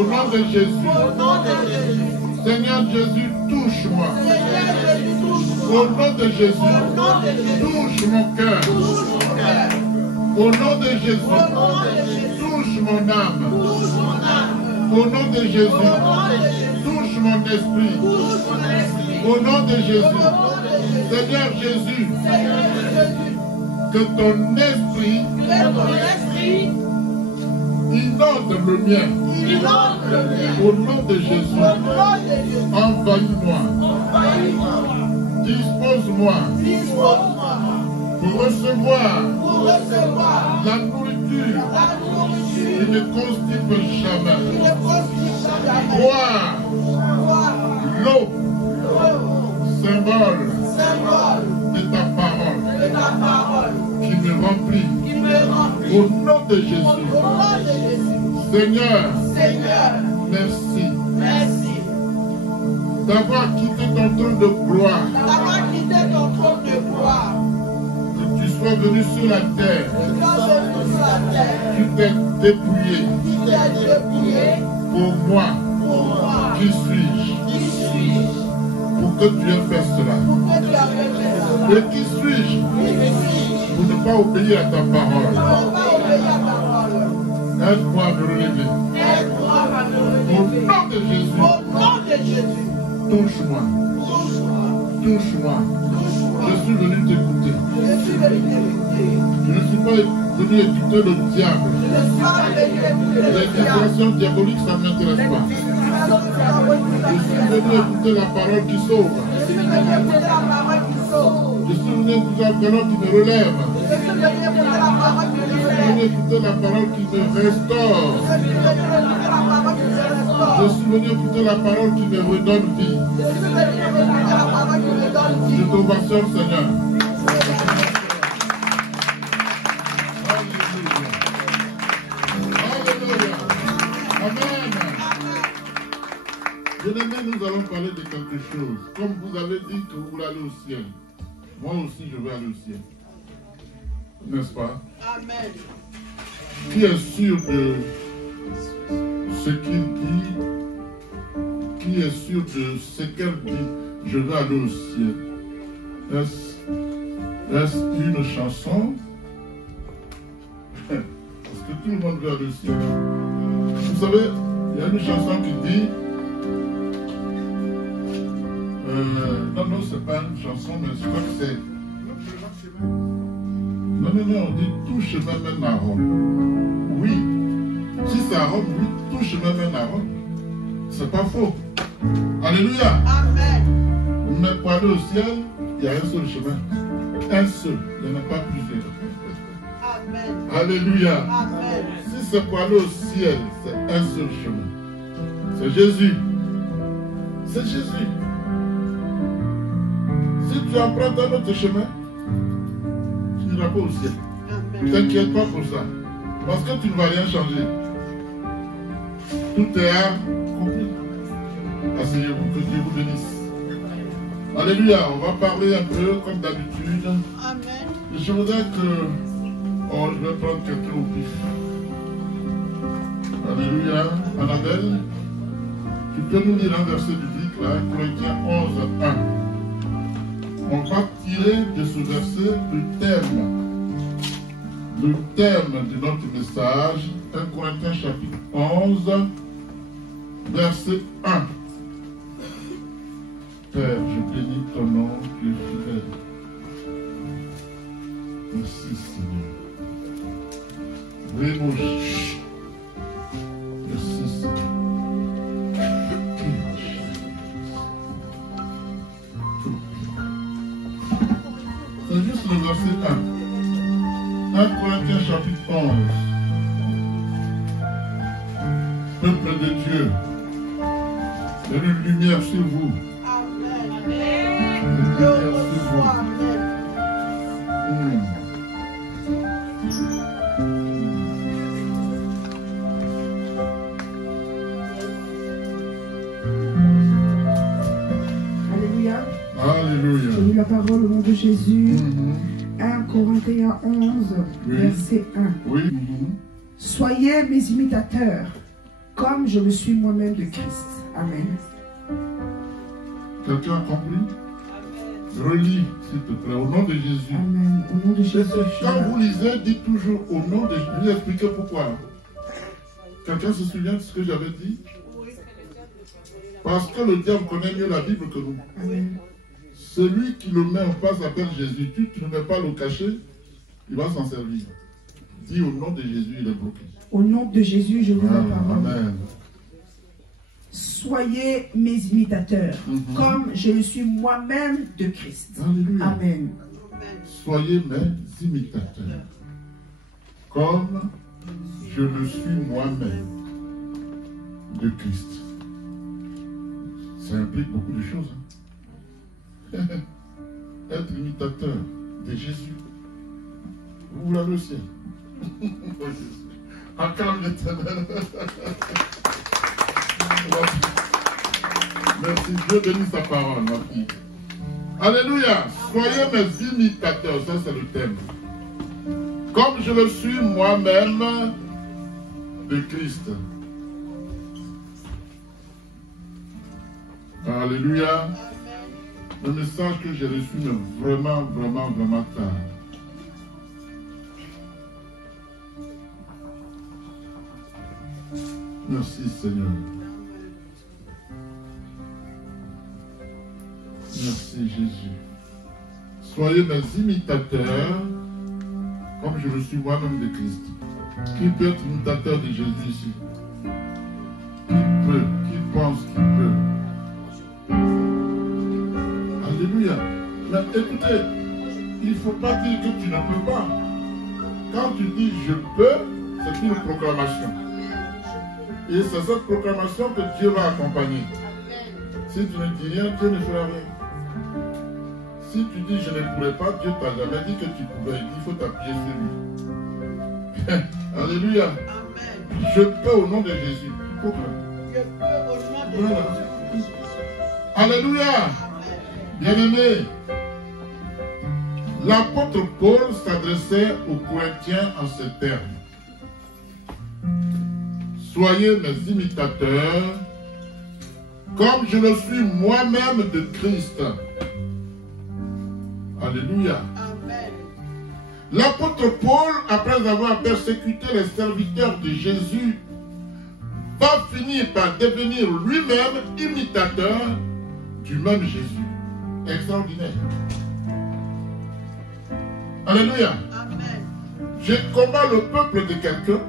Au nom de Jésus. Seigneur Jésus, touche-moi. Au nom de Jésus, touche mon cœur. Au nom de Jésus, touche mon âme. Au nom de Jésus, touche mon esprit. Au nom de Jésus, Seigneur Jésus, que ton esprit inonde le mien. Au nom de Jésus, envahis-moi. Dispose-moi pour recevoir la nourriture qui ne constipe jamais. Boire l'eau, symbole de ta parole qui me remplit. Au nom de Jésus. Seigneur, merci d'avoir quitté ton trône de gloire. Que tu sois venu sur la terre. Tu t'es dépouillé. Pour moi. Qui suis-je? Pour que tu aies fait cela. Et qui suis-je? Pour ne pas obéir à ta parole. Aide-moi à me relever. Au nom de Jésus. Touche-moi. Touche-moi. Je suis venu t'écouter. Je ne suis pas venu écouter le diable. Les situations diaboliques, ça ne m'intéresse pas. Je suis venu écouter la parole qui sauve. Je suis venu écouter la parole qui me relève. Je suis venu écouter la parole qui me restaure. Je suis venu écouter la parole qui me redonne vie. Je t'ovationne, Seigneur. Alléluia. Amen. Bien-aimés, nous allons parler de quelque chose. Comme vous avez dit que vous voulez aller au ciel, moi aussi je vais aller au ciel. N'est-ce pas? Amen. Qui est sûr de ce qu'il dit? Qui est sûr de ce qu'elle dit? Je vais aller au ciel. Est-ce une chanson? Parce que tout le monde veut aller au ciel. Vous savez, il y a une chanson qui dit non, c'est pas une chanson, mais je crois que c'est. Non, on dit tout chemin mène à Rome. Oui. Si c'est à Rome, oui, tout chemin mène à Rome. C'est pas faux. Alléluia. Amen. Mais pour aller au ciel, il y a un seul chemin. Un seul. Il n'y en a pas plusieurs. Amen. Alléluia. Amen. Si c'est pour aller au ciel, c'est un seul chemin. C'est Jésus. C'est Jésus. Si tu empruntes un autre chemin, tu n'iras pas au ciel. Ne t'inquiète pas pour ça. Parce que tu ne vas rien changer. Tout est accompli. Asseyez-vous, que Dieu vous bénisse. Alléluia. On va parler un peu comme d'habitude. Amen. Je voudrais que... Oh, je vais prendre quelqu'un au pif. Alléluia. Annabelle, tu peux nous lire un verset biblique là, Corinthiens 11, 1. On va tirer de ce verset le thème de notre message, 1 Corinthiens chapitre 11, verset 1. Père, je bénis ton nom, tu es fidèle. Merci Seigneur. Vraiment, merci Seigneur. C'est juste le verset 1. 1 Corinthiens chapitre 11. Peuple de Dieu, il y a une lumière sur vous. Amen. Une lumière sur vous. Alléluia. Alléluia. Je lis la parole au nom de Jésus. 1 Corinthiens 11, Oui. verset 1. Oui. Soyez mes imitateurs, comme je le suis moi-même de Christ. Amen. Quelqu'un a compris? Relis, s'il te plaît, au nom de Jésus. Amen. Au nom de Jésus. Quand vous lisez, dites toujours au nom de Jésus. Je vais expliquer pourquoi. Quelqu'un se souvient de ce que j'avais dit? Parce que le diable connaît mieux la Bible que nous. Amen. Celui qui le met en face s'appelle Jésus. Tu ne mets pas le cachet, il va s'en servir. Dis au nom de Jésus, il est bloqué. Au nom de Jésus, je vous la parole. Amen. Soyez mes imitateurs, comme je le suis moi-même de Christ. Alléluia. Amen. Soyez mes imitateurs, comme je le suis moi-même de Christ. Ça implique beaucoup de choses. Hein. Être imitateur de Jésus. Vous l'avez aussi. Acclame l'Éternel. Merci, Dieu bénit sa parole, ma fille. Alléluia. Soyez mes imitateurs, ça c'est le thème. Comme je le suis moi-même de Christ. Alléluia. Le message que j'ai reçu est vraiment tard. Merci Seigneur. Merci Jésus. Soyez mes imitateurs, comme je le suis moi-même de Christ. Qui peut être imitateur de Jésus ici? Qui peut? Qui pense qu'il peut? Alléluia. Mais écoutez, il ne faut pas dire que tu ne peux pas. Quand tu dis je peux, c'est une proclamation. Et c'est cette proclamation que Dieu va accompagner. Si tu ne dis rien, Dieu ne fera rien. Si tu dis je ne pourrais pas, Dieu t'a jamais dit que tu pouvais. Il faut t'appuyer sur lui. Alléluia. Amen. Je peux au nom de Jésus. Pourquoi? Je peux au nom de Jésus. Alléluia. Bien-aimé, l'apôtre Paul s'adressait aux Corinthiens en ces termes. Soyez mes imitateurs, comme je le suis moi-même de Christ. Alléluia. Amen. L'apôtre Paul, après avoir persécuté les serviteurs de Jésus, va finir par devenir lui-même imitateur du même Jésus. Extraordinaire. Alléluia. Amen. Je combats le peuple de quelqu'un.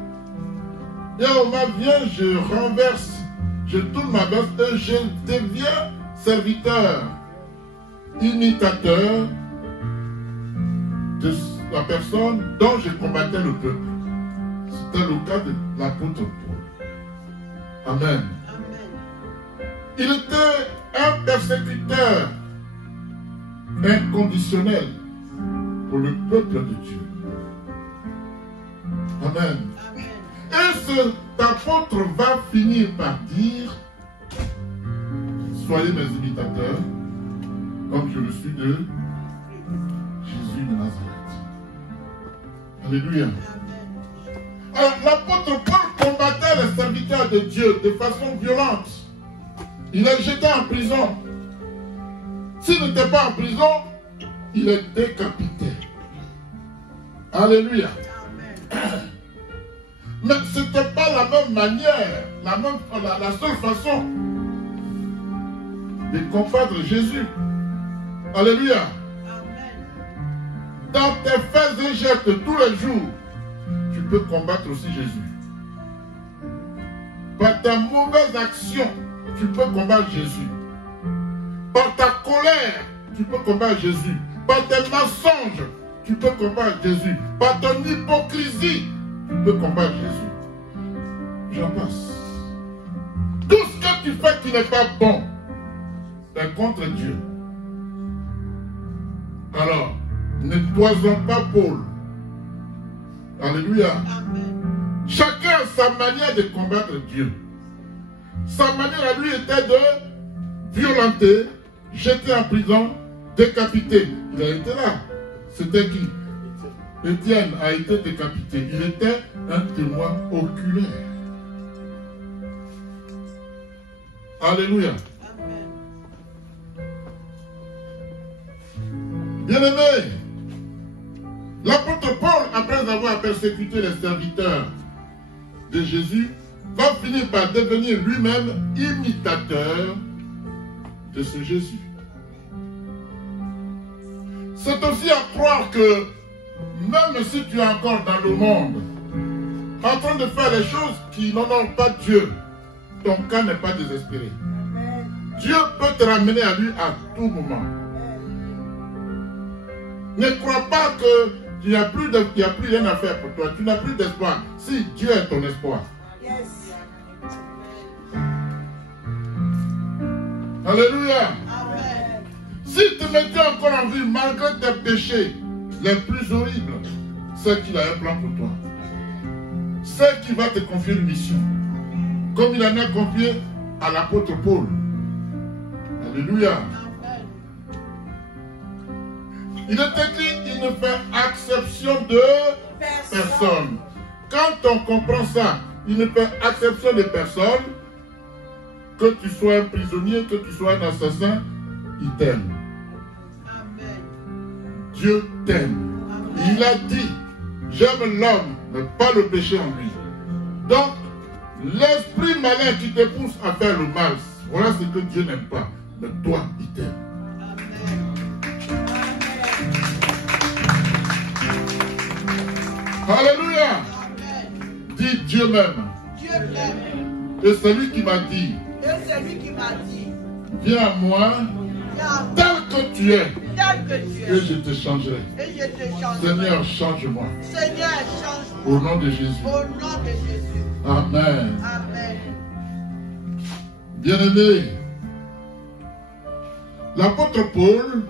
Et on m'a vient, je renverse, je tourne ma veste et je deviens serviteur, imitateur de la personne dont je combattais le peuple. C'était le cas de l'apôtre Paul. Amen. Amen. Il était un persécuteur inconditionnel pour le peuple de Dieu. Amen. Et cet apôtre va finir par dire, soyez mes imitateurs, comme je le suis de Jésus de Nazareth. Alléluia. Alors l'apôtre Paul combattait les serviteurs de Dieu de façon violente. Il est jeté en prison. S'il n'était pas en prison, il est décapité. Alléluia. Mais ce n'était pas la même manière, la seule façon de combattre Jésus. Alléluia. Dans tes faits et gestes tous les jours, tu peux combattre aussi Jésus. Par ta mauvaise action, tu peux combattre Jésus. Par ta colère, tu peux combattre Jésus. Par tes mensonges, tu peux combattre Jésus. Par ton hypocrisie, tu peux combattre Jésus. J'en passe. Tout ce que tu fais qui n'est pas bon, c'est contre Dieu. Alors, ne toisons pas Paul. Alléluia. Amen. Chacun a sa manière de combattre Dieu. Sa manière à lui était de violenter, jeter en prison, décapiter. Il a été là. C'était qui? Étienne a été décapité. Il était un témoin oculaire. Alléluia. Bien-aimé, l'apôtre Paul, après avoir persécuté les serviteurs de Jésus, va finir par devenir lui-même imitateur de ce Jésus. C'est aussi à croire que même si tu es encore dans le monde, en train de faire les choses qui n'honorent pas Dieu, ton cas n'est pas désespéré. Dieu peut te ramener à lui à tout moment. Ne crois pas que il n'y a plus rien à faire pour toi. Tu n'as plus d'espoir. Si Dieu est ton espoir. Yes. Alléluia. Amen. Si tu mettais encore en vie malgré tes péchés les plus horribles, c'est qu'il a un plan pour toi. C'est qu'il va te confier une mission. Comme il en a confié à l'apôtre Paul. Alléluia. Il est écrit, il ne fait exception de personne. Quand on comprend ça, il ne fait exception de personne. Que tu sois un prisonnier, que tu sois un assassin, il t'aime. Dieu t'aime. Il a dit, j'aime l'homme, mais pas le péché en lui. Donc, l'esprit malin qui te pousse à faire le mal, voilà ce que Dieu n'aime pas. Mais toi, il t'aime. Alléluia. Dis Dieu m'aime. Dieu m'aime. Et c'est lui qui m'a dit. Et c'est lui qui m'a dit. Viens à moi, tel que tu es. Tel que tu es. Et je te changerai. Et je te changerai. Seigneur, change-moi. Seigneur, change-moi. Au nom de Jésus. Au nom de Jésus. Amen. Amen. Bien-aimé, l'apôtre Paul,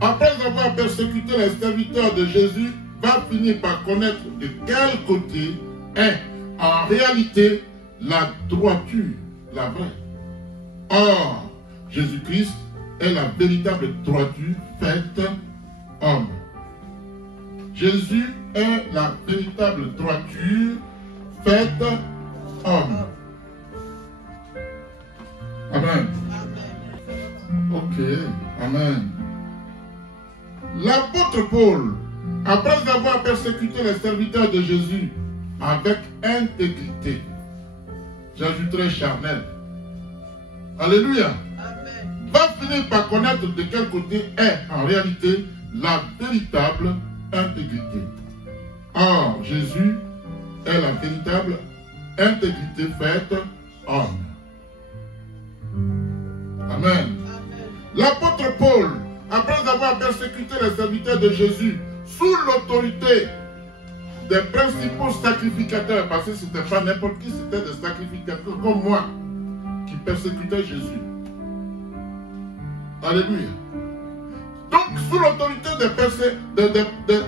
après avoir persécuté les serviteurs de Jésus, va finir par connaître de quel côté est en réalité la droiture, la vraie. Or, Jésus-Christ est la véritable droiture faite homme. Jésus est la véritable droiture faite homme. Amen. Ok, amen. L'apôtre Paul, après avoir persécuté les serviteurs de Jésus avec intégrité, j'ajouterai charnel, alléluia, va finir par connaître de quel côté est en réalité la véritable intégrité. Or, Jésus est la véritable intégrité faite homme. Amen. L'apôtre Paul, après avoir persécuté les serviteurs de Jésus, sous l'autorité des principaux sacrificateurs, parce que ce n'était pas n'importe qui, c'était des sacrificateurs comme moi, qui persécutaient Jésus. Alléluia. Donc, sous l'autorité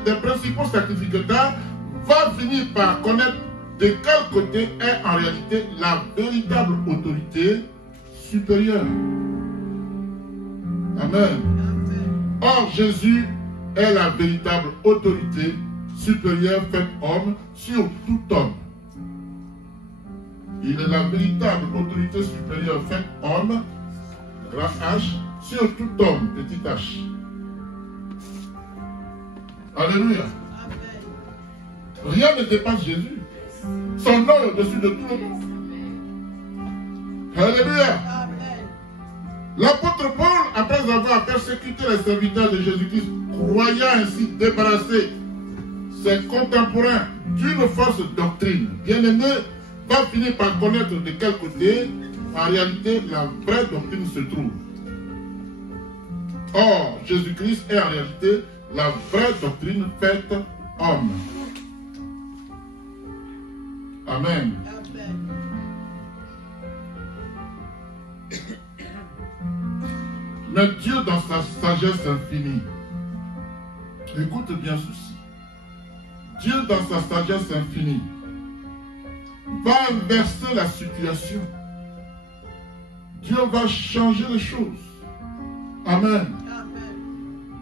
des principaux sacrificateurs, va finir par connaître de quel côté est en réalité la véritable autorité supérieure. Amen. Or, Jésus est la véritable autorité supérieure faite homme sur tout homme. Il est la véritable autorité supérieure faite homme, grand H, sur tout homme, petit h. Alléluia. Rien ne dépasse Jésus. Son nom est au-dessus de tout le monde. Alléluia. L'apôtre Paul, après avoir persécuté les serviteurs de Jésus-Christ, croyant ainsi débarrasser ses contemporains d'une fausse doctrine, bien-aimé, va finir par connaître de quel côté, en réalité, la vraie doctrine se trouve. Or, Jésus-Christ est en réalité la vraie doctrine faite homme. Amen. Mais Dieu, dans sa sagesse infinie, écoute bien ceci. Dieu, dans sa sagesse infinie, va inverser la situation. Dieu va changer les choses. Amen.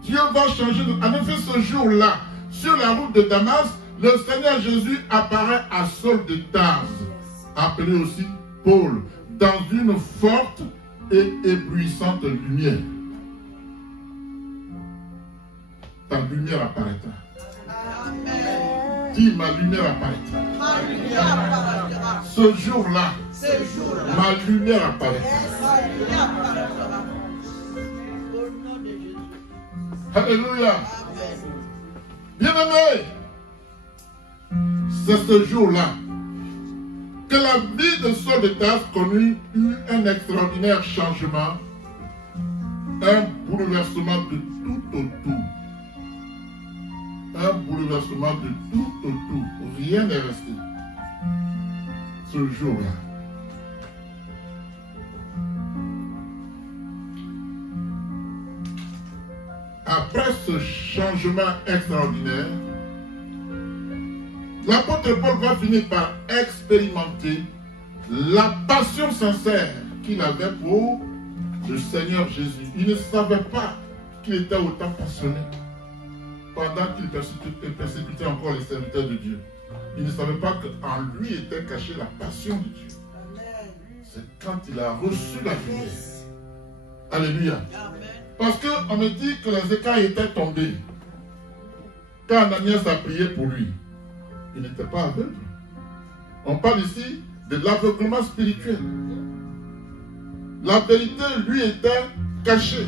Dieu va changer. En effet, ce jour-là, sur la route de Damas, le Seigneur Jésus apparaît à Saul de Tarse, appelé aussi Paul. dans une forte et éblouissante lumière. Ta lumière apparaîtra. Dis, ma lumière apparaîtra. Ce jour-là, ma lumière apparaîtra. Alléluia. Bien-aimé, c'est ce jour-là que la vie de Saul de Tarse connut un extraordinaire changement, un bouleversement de tout au tout. Un bouleversement de tout au tout. Rien n'est resté. Ce jour-là. Après ce changement extraordinaire, l'apôtre Paul va finir par expérimenter la passion sincère qu'il avait pour le Seigneur Jésus. Il ne savait pas qu'il était autant passionné pendant qu'il persécutait encore les serviteurs de Dieu. Il ne savait pas qu'en lui était cachée la passion de Dieu. C'est quand il a reçu la lumière. Alléluia. Parce qu'on me dit que les écailles étaient tombés. Quand Ananias a prié pour lui, il n'était pas aveugle. On parle ici de l'aveuglement spirituel. La vérité, lui, était cachée.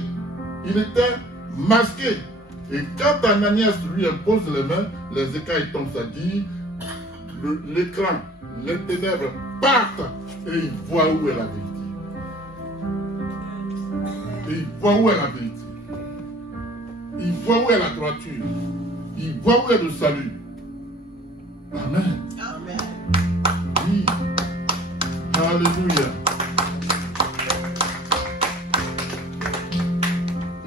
Il était masqué. Et quand Ananias lui impose les mains, les écailles tombent, c'est-à-dire l'écran, les ténèbres partent et il voit où est la vérité. Et il voit où est la vérité. Il voit où est la droiture. Il voit où est le salut. Amen. Amen. Oui. Alléluia.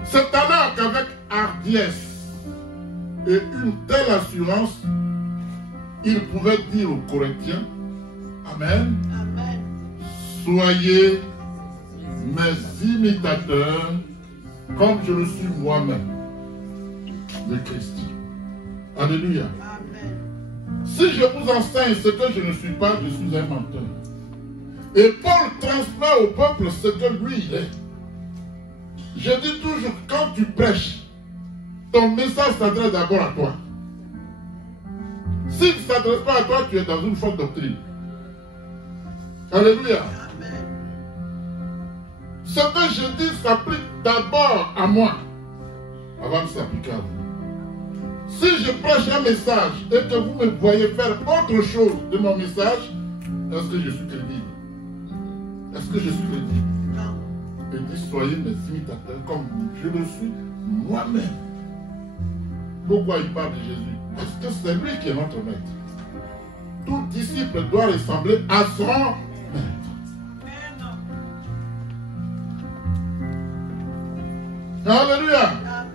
C'est alors qu'avec hardiesse et une telle assurance, il pouvait dire aux Corinthiens, Amen, Amen. Soyez mes imitateurs comme je le suis moi-même, le Christ. Alléluia. Amen. Si je vous enseigne ce que je ne suis pas, je suis un menteur. Et Paul transmet au peuple ce que lui il est. Je dis toujours, quand tu prêches, ton message s'adresse d'abord à toi. S'il ne s'adresse pas à toi, tu es dans une fausse doctrine. Alléluia. Amen. Ce que je dis s'applique d'abord à moi, avant de s'appliquer à vous. Si je prêche un message et que vous me voyez faire autre chose de mon message, est-ce que je suis crédible? Est-ce que je suis crédible? Non. Et dit, soyez mes imitateurs comme je le suis moi-même. Pourquoi il parle de Jésus? Parce que c'est lui qui est notre maître. Tout disciple doit ressembler à son maître. Alléluia. Amen.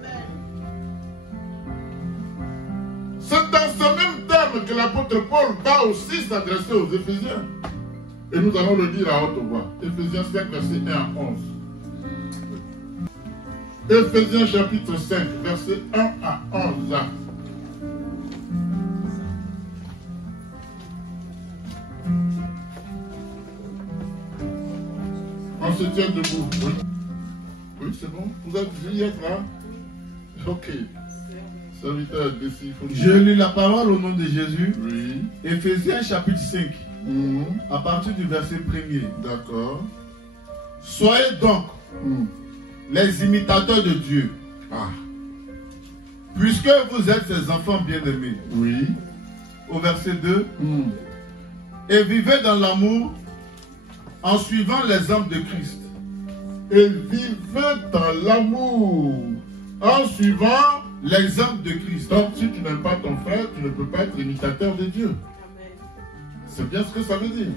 C'est dans ce même terme que l'apôtre Paul va aussi s'adresser aux Éphésiens. Et nous allons le dire à haute voix. Éphésiens 5, verset 1 à 11. Éphésiens chapitre 5, verset 1 à 11. On se tient debout. Oui, oui c'est bon. Vous êtes là? Ok. Serviteur d'ici, il faut... Je lis la parole au nom de Jésus. Oui. Éphésiens chapitre 5. À partir du verset 1er. D'accord. Soyez donc les imitateurs de Dieu. Ah. Puisque vous êtes ses enfants bien-aimés. Oui. Au verset 2. Et vivez dans l'amour en suivant l'exemple de Christ. Et vivez dans l'amour en suivant l'exemple de Christ. Donc si tu n'aimes pas ton frère, tu ne peux pas être imitateur de Dieu. C'est bien ce que ça veut dire.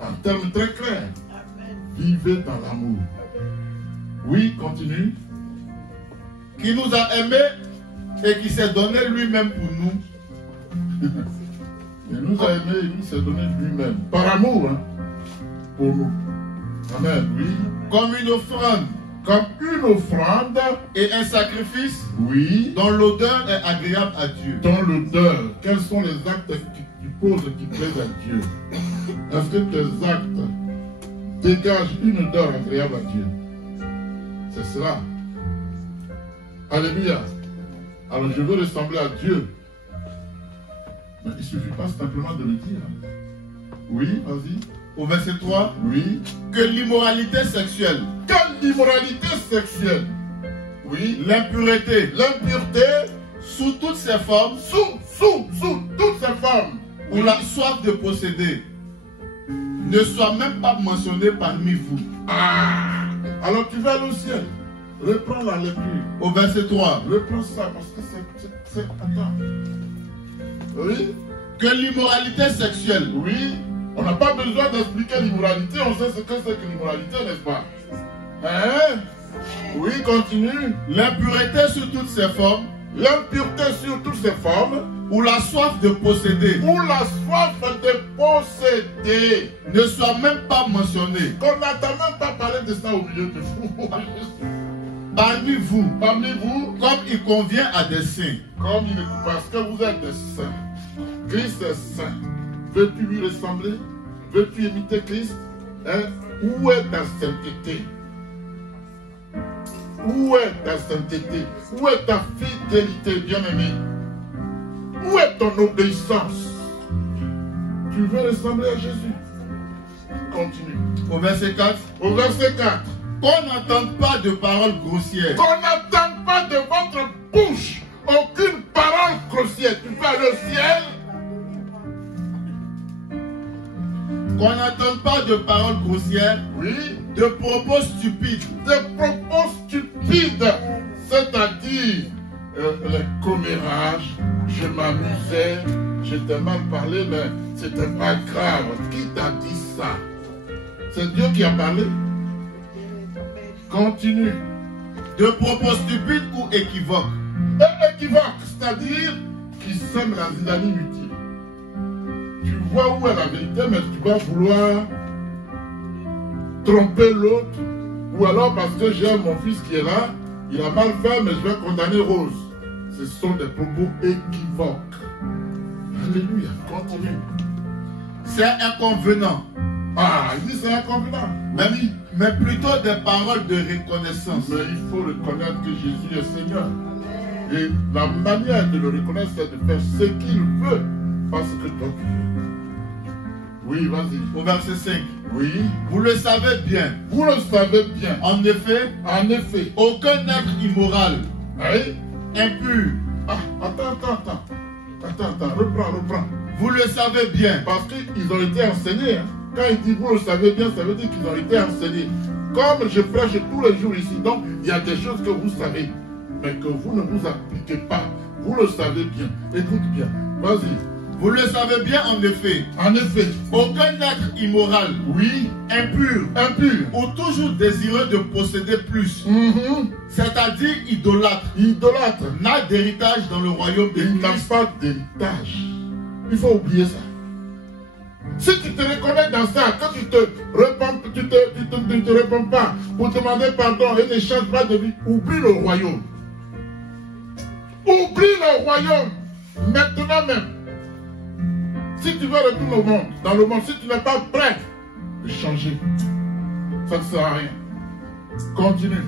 En termes très clairs. Vivez dans l'amour. Oui, continue. Qui nous a aimés et qui s'est donné lui-même pour nous. Il nous a aimés et il s'est donné lui-même. Par amour, hein, pour nous. Amen, oui. Comme une offrande. Comme une offrande. Et un sacrifice. Oui. Dont l'odeur est agréable à Dieu. Dont l'odeur. Quels sont les actes qui posent qui plaisent à Dieu? Est-ce que tes actes dégage une odeur agréable à Dieu. C'est cela. Alléluia. Alors je veux ressembler à Dieu. Mais il ne suffit pas simplement de le dire. Oui, vas-y. Au verset 3. Oui. Que l'immoralité sexuelle. Que l'immoralité sexuelle. Oui. L'impureté. L'impureté. Sous toutes ses formes. Sous toutes ses formes. Ou la soif de posséder. Ne soit même pas mentionné parmi vous. Ah. Alors tu vas au ciel. Reprends la lecture. Au verset 3. Reprends ça parce que c'est... Attends. Oui. Que l'immoralité sexuelle. Oui. On n'a pas besoin d'expliquer l'immoralité. On sait ce que c'est que l'immoralité, n'est-ce pas? Hein? Oui, continue. L'impureté sous toutes ses formes. L'impureté sur toutes ses formes. Ou la soif de posséder. Ou la soif de posséder. Ne soit même pas mentionné. Qu'on n'entend même pas parler de ça au milieu de vous. Parmi vous. Parmi vous. Comme il convient à des saints. Comme il parce que vous êtes des saints. Christ est saint. Veux-tu lui ressembler? Veux-tu imiter Christ? Hein? Où est ta sainteté? Où est ta sainteté? Où est ta fidélité, bien-aimé? Où est ton obéissance? Tu veux ressembler à Jésus? Continue. Au verset 4. Au verset 4. Qu'on n'entende pas de paroles grossières. Qu'on n'entende pas de votre bouche aucune parole grossière. Tu vas aller au ciel. Qu'on n'entende pas de paroles grossières. Oui. De propos stupides. De propos stupides. C'est-à-dire les commérages. Je m'amusais. Je t'ai mal parlé, mais c'était pas grave. Qui t'a dit ça? C'est Dieu qui a parlé. Continue. De propos stupides ou équivoques. Équivoque, c'est-à-dire qui sème la zizanie inutile. Tu vois où est la vérité, mais tu vas vouloir tromper l'autre. Ou alors parce que j'aime mon fils qui est là, il a mal fait, mais je vais condamner Rose. Ce sont des propos équivoques. Alléluia, continue. C'est inconvenant. Ah, il dit c'est inconvenant. Mais plutôt des paroles de reconnaissance. Mais il faut reconnaître que Jésus est Seigneur. Et la manière de le reconnaître, c'est de faire ce qu'il veut. Parce que toi tu veux. Oui, vas-y. Au verset 5. Oui. Vous le savez bien. Vous le savez bien. En effet, aucun être immoral, oui, impur. Ah, attends. Reprends. Vous le savez bien. Parce qu'ils ont été enseignés. Hein. Quand il dit vous le savez bien, ça veut dire qu'ils ont été enseignés. Comme je prêche tous les jours ici, donc il y a des choses que vous savez, mais que vous ne vous appliquez pas. Vous le savez bien. Écoute bien. Vas-y. Vous le savez bien en effet. En effet. Aucun être immoral, oui, impur, ou toujours désireux de posséder plus, c'est-à-dire idolâtre, n'a d'héritage dans le royaume de Christ. Il n'a pas d'héritage. Il faut oublier ça. Si tu te reconnais dans ça, que tu te réponds pas pour demander pardon et ne change pas de vie, oublie le royaume. Oublie le royaume. Maintenant même. Si tu veux retourner dans le monde, si tu n'es pas prêt de changer, ça ne sert à rien. Continue.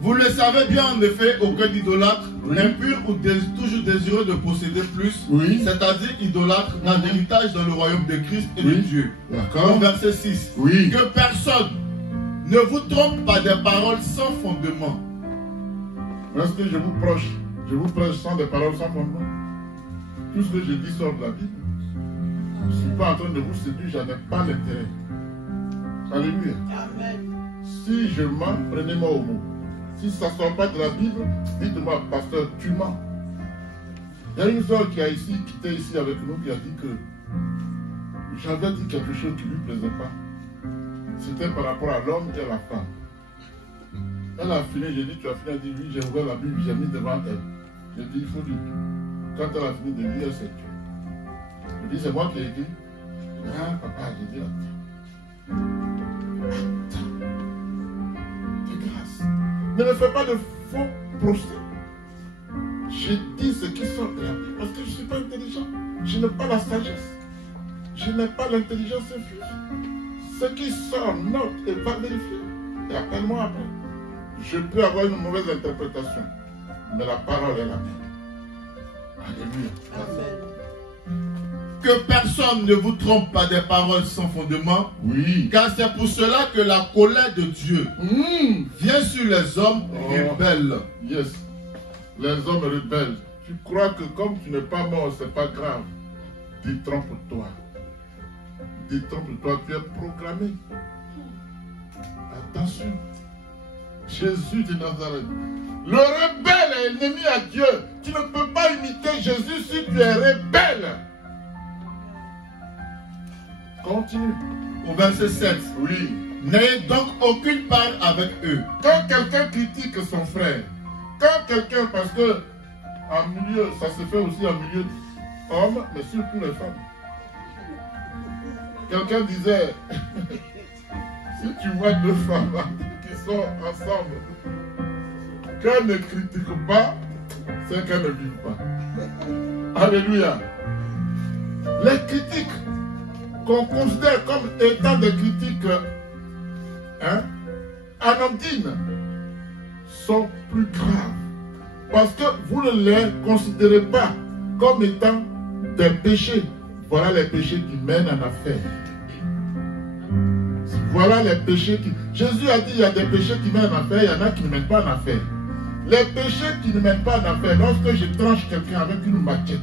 Vous le savez bien en effet, aucun idolâtre, impur ou toujours désireux de posséder plus, c'est-à-dire idolâtre, n'a d'héritage dans le royaume de Christ et de Dieu. D'accord. Verset 6. Que personne ne vous trompe pas des paroles sans fondement. Est-ce que je vous prêche sans des paroles sans fondement? Tout ce que je dis sort de la Bible. Je ne suis pas en train de vous séduire, je n'ai pas l'intérêt. Alléluia. Amen. Si je mens, prenez-moi au mot. Si ça ne sort pas de la Bible, dites-moi, pasteur, tu mens. Il y a une soeur qui était ici avec nous, qui a dit que j'avais dit quelque chose qui ne lui plaisait pas. C'était par rapport à l'homme et à la femme. Elle a fini, j'ai dit, tu as fini, elle dit, oui, j'ai ouvert la Bible, j'ai mis devant elle. J'ai dit, il faut dire. Quand elle a fini de lire, elle s'est tue. Je dis, c'est moi qui ai écrit. Ah, papa, j'ai dit, attends. Fais grâce. Ne me fais pas de faux procès. J'ai dit ce qui sort de la Bible parce que je ne suis pas intelligent. Je n'ai pas la sagesse. je n'ai pas l'intelligence infuse. Ce qui sort, note et va vérifier. Et appelle-moi après. Je peux avoir une mauvaise interprétation, mais la parole est la même. Alléluia. Que personne ne vous trompe par des paroles sans fondement. Oui. Car c'est pour cela que la colère de Dieu vient sur les hommes rebelles. Yes. Les hommes rebelles. Tu crois que comme tu n'es pas mort, c'est pas grave. Détrompe-toi. Détrompe-toi, tu es proclamé. Attention. Jésus de Nazareth. Le rebelle est ennemi à Dieu. Tu ne peux pas imiter Jésus si tu es rebelle. Continue. Au verset 7. Oui. N'ayez donc aucune part avec eux. Quand quelqu'un critique son frère, quand quelqu'un, parce que en milieu, ça se fait aussi en milieu hommes, mais surtout les femmes. Quelqu'un disait, si tu vois deux femmes qui sont ensemble, qu'elles ne critiquent pas, c'est qu'elles ne vivent pas. Alléluia. Les critiques qu'on considère comme étant des critiques anodines sont plus graves. Parce que vous ne les considérez pas comme étant des péchés. Voilà les péchés qui mènent en affaire. Voilà les péchés qui... Jésus a dit il y a des péchés qui mènent en affaire, il y en a qui ne mènent pas en affaire. Les péchés qui ne mènent pas en affaire, lorsque je tranche quelqu'un avec une machette,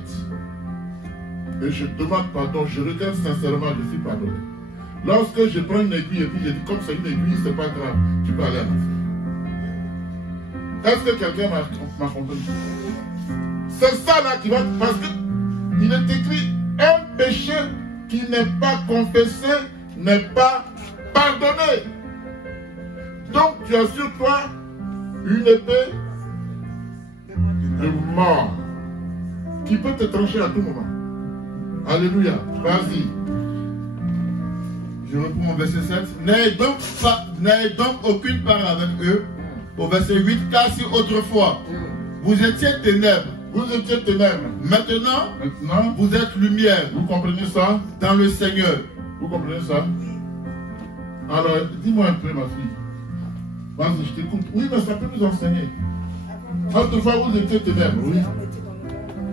et je demande pardon, je regrette sincèrement, je suis pardonné. Lorsque je prends une aiguille et puis je dis comme c'est une aiguille, c'est pas grave, tu peux aller en affaire. Est-ce que quelqu'un m'a compris? C'est ça là qui va... Parce qu'il est écrit, un péché qui n'est pas confessé n'est pas pardonné. Donc tu as sur toi une épée de mort qui peut te trancher à tout moment. Alléluia. Vas-y. Je reprends au verset 7. N'ayez donc aucune part avec eux. Au verset 8. Car si autrefois vous étiez ténèbres, maintenant vous êtes lumière. Vous comprenez ça? Dans le Seigneur. Vous comprenez ça? Alors, dis-moi un peu, ma fille. Vas-y, je t'écoute. Oui, mais ça peut nous enseigner. Autrefois, vous étiez ténèbres, oui.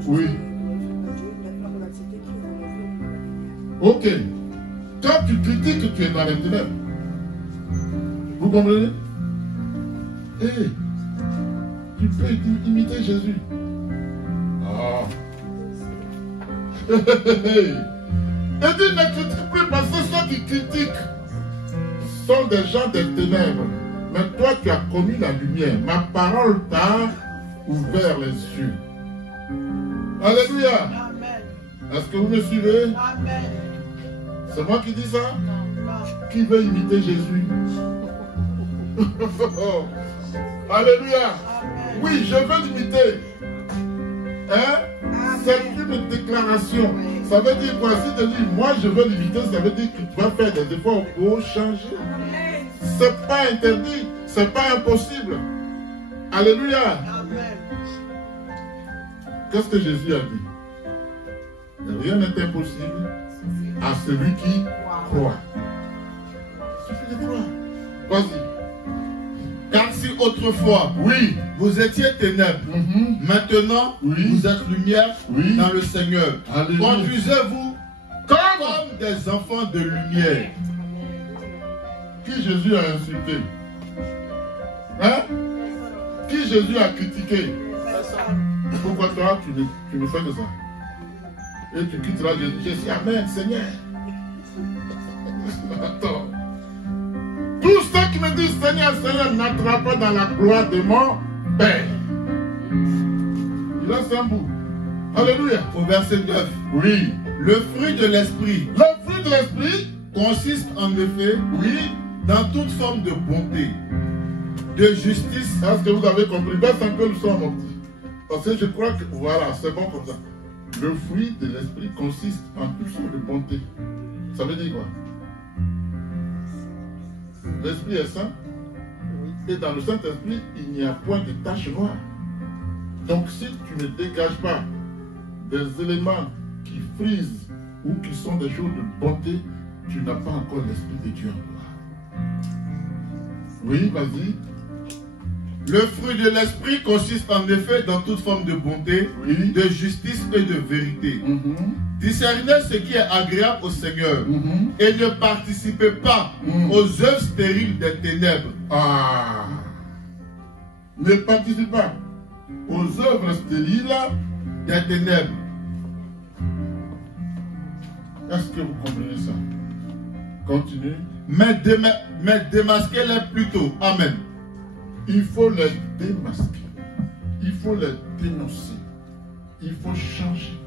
Oui. Ok. Quand tu critiques, tu es dans les ténèbres. Vous comprenez? Hey, tu peux imiter Jésus. Ah. Et tu ne critiques plus parce que ceux qui critiquent sont des gens des ténèbres. Mais toi, tu as connu la lumière. Ma parole t'a ouvert les yeux. Alléluia. Est-ce que vous me suivez? Amen. C'est moi qui dis ça? Qui veut imiter Jésus? Alléluia. Oui, je veux l'imiter. Hein? C'est une déclaration. Ça veut dire quoi? Si tu dis, moi je veux l'imiter, ça veut dire que tu vas faire des efforts pour changer. C'est pas interdit. C'est pas impossible. Alléluia. Qu'est-ce que Jésus a dit? Rien n'est impossible à celui qui croit. Il suffit de croire. Vas-y. Car si autrefois, oui, vous étiez ténèbres, maintenant, oui, vous êtes lumière, oui, dans le Seigneur. Alléluia. Conduisez-vous comme des enfants de lumière. Qui Jésus a insulté? Hein? Qui Jésus a critiqué? Pourquoi toi, tu ne fais que ça? Et tu quitteras Jésus. Je dis Amen, Seigneur. Attends. Tous ceux qui me disent Seigneur, Seigneur, n'entrera pas dans la gloire de mon Père. Il reste un bout. Alléluia. Au verset 9. Oui. Le fruit de l'esprit. Le fruit de l'esprit consiste en effet, oui, dans toute forme de bonté, de justice. Est-ce que vous avez compris? Baisse un peu le son, mon petit. Parce que je crois que, voilà, c'est bon comme ça. Le fruit de l'esprit consiste en toute sorte de bonté. Ça veut dire quoi? L'esprit est saint. Et dans le Saint-Esprit, il n'y a point de tache noire. Donc si tu ne dégages pas des éléments qui frisent ou qui sont des choses de bonté, tu n'as pas encore l'Esprit de Dieu en toi. Oui, vas-y. Le fruit de l'esprit consiste en effet dans toute forme de bonté, Oui. de justice et de vérité. Discernez ce qui est agréable au Seigneur et ne participez pas aux œuvres stériles des ténèbres. Ah. Ne participe pas aux œuvres stériles Des ténèbres. Est-ce que vous comprenez ça? Continue. Mais démasquez-les plutôt. Amen. Il faut les démasquer. Il faut les dénoncer. Il faut changer.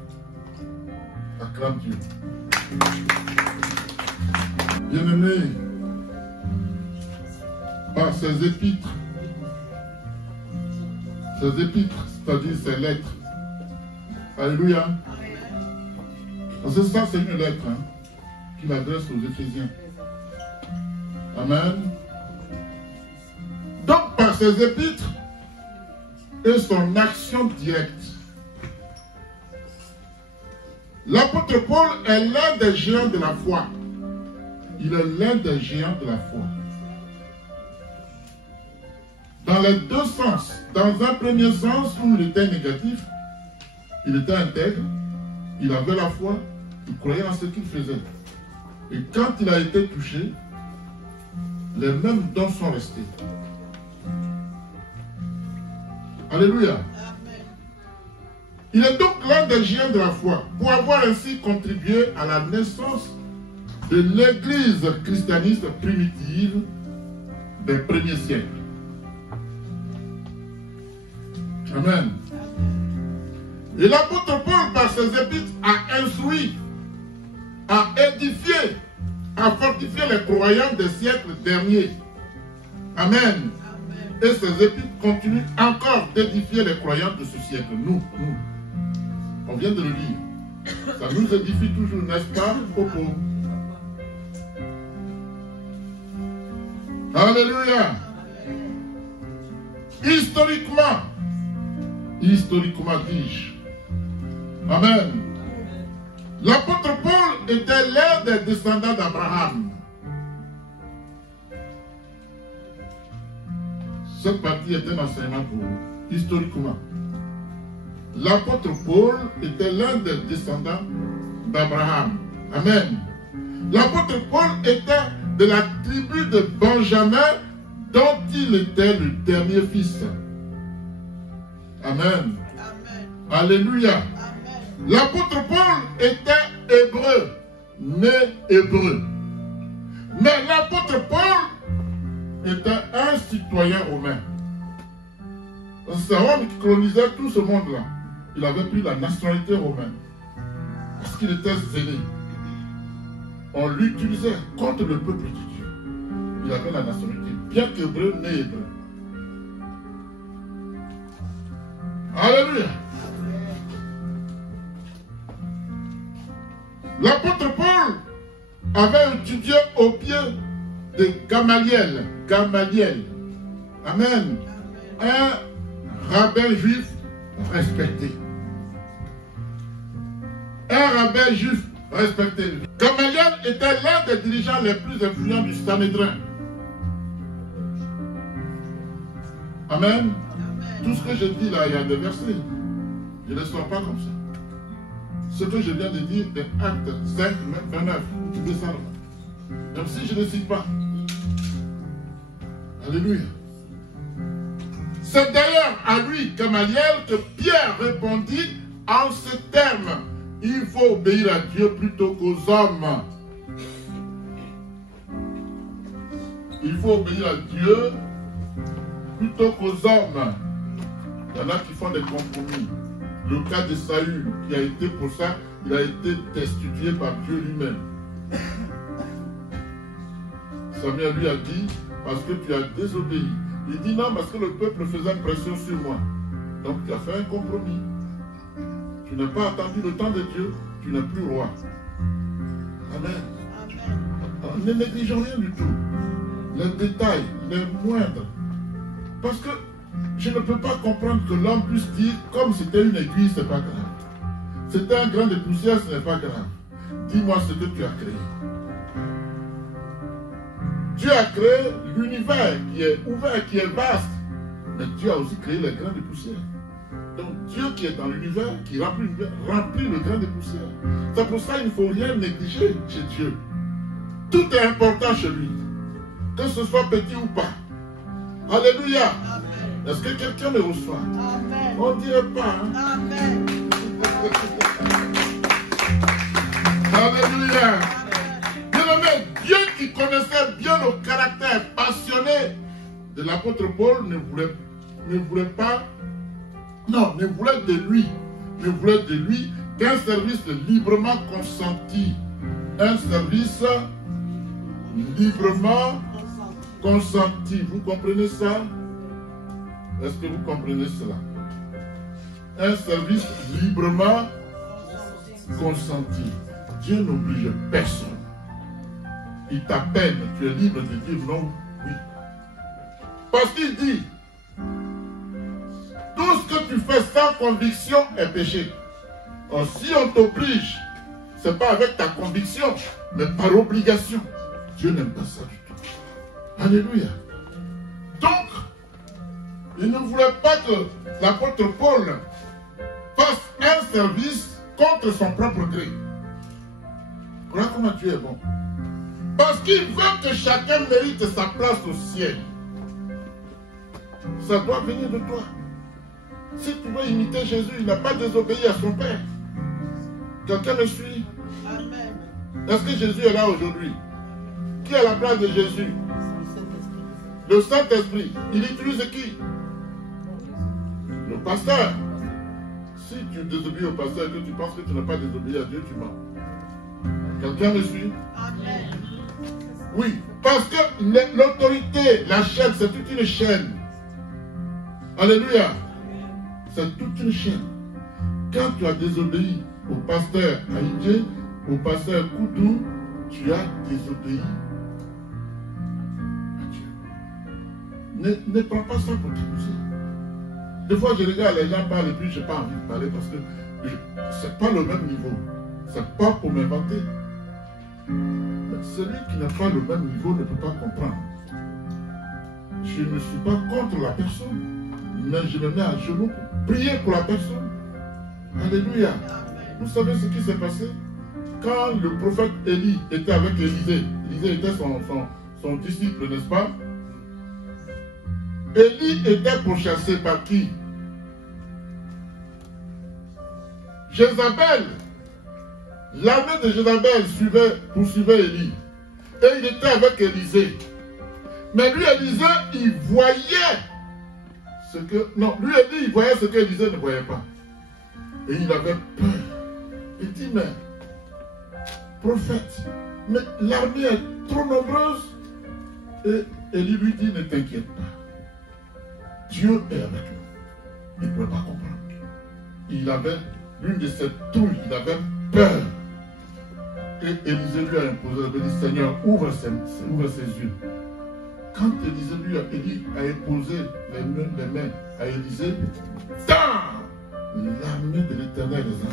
Acclame Dieu. Bien-aimé, par ces épîtres, c'est-à-dire ces lettres. Alléluia. Parce que ça, c'est une lettre qu'il adresse aux Éphésiens. Amen. Donc, par ses épîtres et son action directe, l'apôtre Paul est l'un des géants de la foi. Il est l'un des géants de la foi. Dans les deux sens. Dans un premier sens où il était négatif, il était intègre, il avait la foi, il croyait en ce qu'il faisait. Et quand il a été touché, les mêmes dons sont restés. Alléluia. Il est donc l'un des géants de la foi, pour avoir ainsi contribué à la naissance de l'église christianiste primitive des premiers siècles. Amen. Et l'apôtre Paul, par ses épîtres, a instruit, a édifié, a fortifié les croyants des siècles derniers. Amen. Et ces épîtres continuent encore d'édifier les croyants de ce siècle. Nous. On vient de le dire. Ça nous édifie toujours, n'est-ce pas, Popo? Alléluia. Historiquement dis-je. Amen. L'apôtre Paul était l'un des descendants d'Abraham. Cette partie est un enseignement pour vous, historiquement. L'apôtre Paul était l'un des descendants d'Abraham. Amen. L'apôtre Paul était de la tribu de Benjamin, dont il était le dernier fils. Amen. Alléluia. L'apôtre Paul était hébreu, né hébreu. Mais l'apôtre Paul était un citoyen romain. C'est un homme qui colonisait tout ce monde-là. Il avait pris la nationalité romaine. Parce qu'il était zélé. On l'utilisait contre le peuple de Dieu. Il avait la nationalité, bien qu'hébreu, né hébreu. Alléluia. L'apôtre Paul avait étudié au pied de Gamaliel. Amen. Un rabbin juif respecté. Gamaliel était l'un des dirigeants les plus influents du Sanhédrin. Amen. Tout ce que je dis là, il y a des versets. Je ne sors pas comme ça. Ce que je viens de dire est Actes 5, 29. Tu descends là. Même si je ne cite pas. Alléluia. C'est d'ailleurs à lui, Gamaliel, que Pierre répondit en ces termes. Il faut obéir à Dieu plutôt qu'aux hommes. Il faut obéir à Dieu plutôt qu'aux hommes. Il y en a qui font des compromis. Le cas de Saül, qui a été pour ça, il a été destitué par Dieu lui-même. Samuel lui a dit, parce que tu as désobéi. Il dit non, parce que le peuple faisait pression sur moi. Donc tu as fait un compromis. Tu n'as pas attendu le temps de Dieu, tu n'es plus roi. Amen. Alors, ne négligeons rien du tout. Les détails, les moindres. Parce que je ne peux pas comprendre que l'homme puisse dire, comme c'était une aiguille, c'est pas grave. C'était un grain de poussière, ce n'est pas grave. dis-moi ce que tu as créé. Dieu a créé l'univers qui est ouvert, qui est vaste. Mais Dieu a aussi créé les grains de poussière. Donc Dieu qui est dans l'univers, qui remplit le grain de poussière. C'est pour ça qu'il ne faut rien négliger chez Dieu. Tout est important chez lui. Que ce soit petit ou pas. Alléluia. Est-ce que quelqu'un me reçoit? Amen. On ne dirait pas. Hein? Amen. Alléluia. Bien-aimé, Dieu qui connaissait bien le caractère passionné de l'apôtre Paul ne voulait de lui qu'un service librement consenti. Un service librement consenti. Vous comprenez ça? Est-ce que vous comprenez cela? Un service librement consenti. Dieu n'oblige personne. Il t'appelle, tu es libre de dire non, oui. Parce qu'il dit, tout ce que tu fais sans conviction est péché. Or, si on t'oblige, ce n'est pas avec ta conviction, mais par obligation. Dieu n'aime pas ça du tout. Alléluia. Donc, il ne voulait pas que l'apôtre Paul fasse un service contre son propre gré. Voilà comment Dieu est bon. Parce qu'il veut que chacun mérite sa place au ciel. Ça doit venir de toi. Si tu veux imiter Jésus, il n'a pas désobéi à son Père. Quelqu'un me suit? Amen. Est-ce que Jésus est là aujourd'hui? Qui est à la place de Jésus? Le Saint-Esprit. Il utilise qui? Le pasteur. Si tu désobéis au pasteur et que tu penses que tu n'as pas désobéi à Dieu, tu mens. Quelqu'un me suit? Amen. Oui, parce que l'autorité, la chaîne, c'est toute une chaîne. Alléluia. C'est toute une chaîne. Quand tu as désobéi au pasteur Haïdje, au pasteur Koudou, tu as désobéi à Dieu. Ne prends pas ça pour t'amuser. Des fois, je regarde les gens parler et puis je n'ai pas envie de parler parce que ce n'est pas le même niveau. Ce n'est pas pour m'inventer. Celui qui n'a pas le même niveau ne peut pas comprendre. Je ne suis pas contre la personne, mais je me mets à genoux pour prier pour la personne. Alléluia. Vous savez ce qui s'est passé? Quand le prophète Élie était avec Élisée, Élisée était son disciple, n'est-ce pas? Élie était pourchassé par qui? Jézabel. L'armée de Jézabel poursuivait Élie. Et il était avec Élisée. Mais lui, Élisée, il voyait ce que... Non, lui, Élie, il voyait ce qu'Élisée ne voyait pas. Et il avait peur. Il dit, mais, prophète, mais l'armée est trop nombreuse. Et Élie lui dit, ne t'inquiète pas. Dieu est avec nous. Il ne pouvait pas comprendre. Il avait l'une de ces trouilles, il avait peur. Et Élisée lui a imposé, il a dit, Seigneur, ouvre ses yeux. Quand Élisée lui a imposé les mains à Élisée, l'armée de l'Éternel les a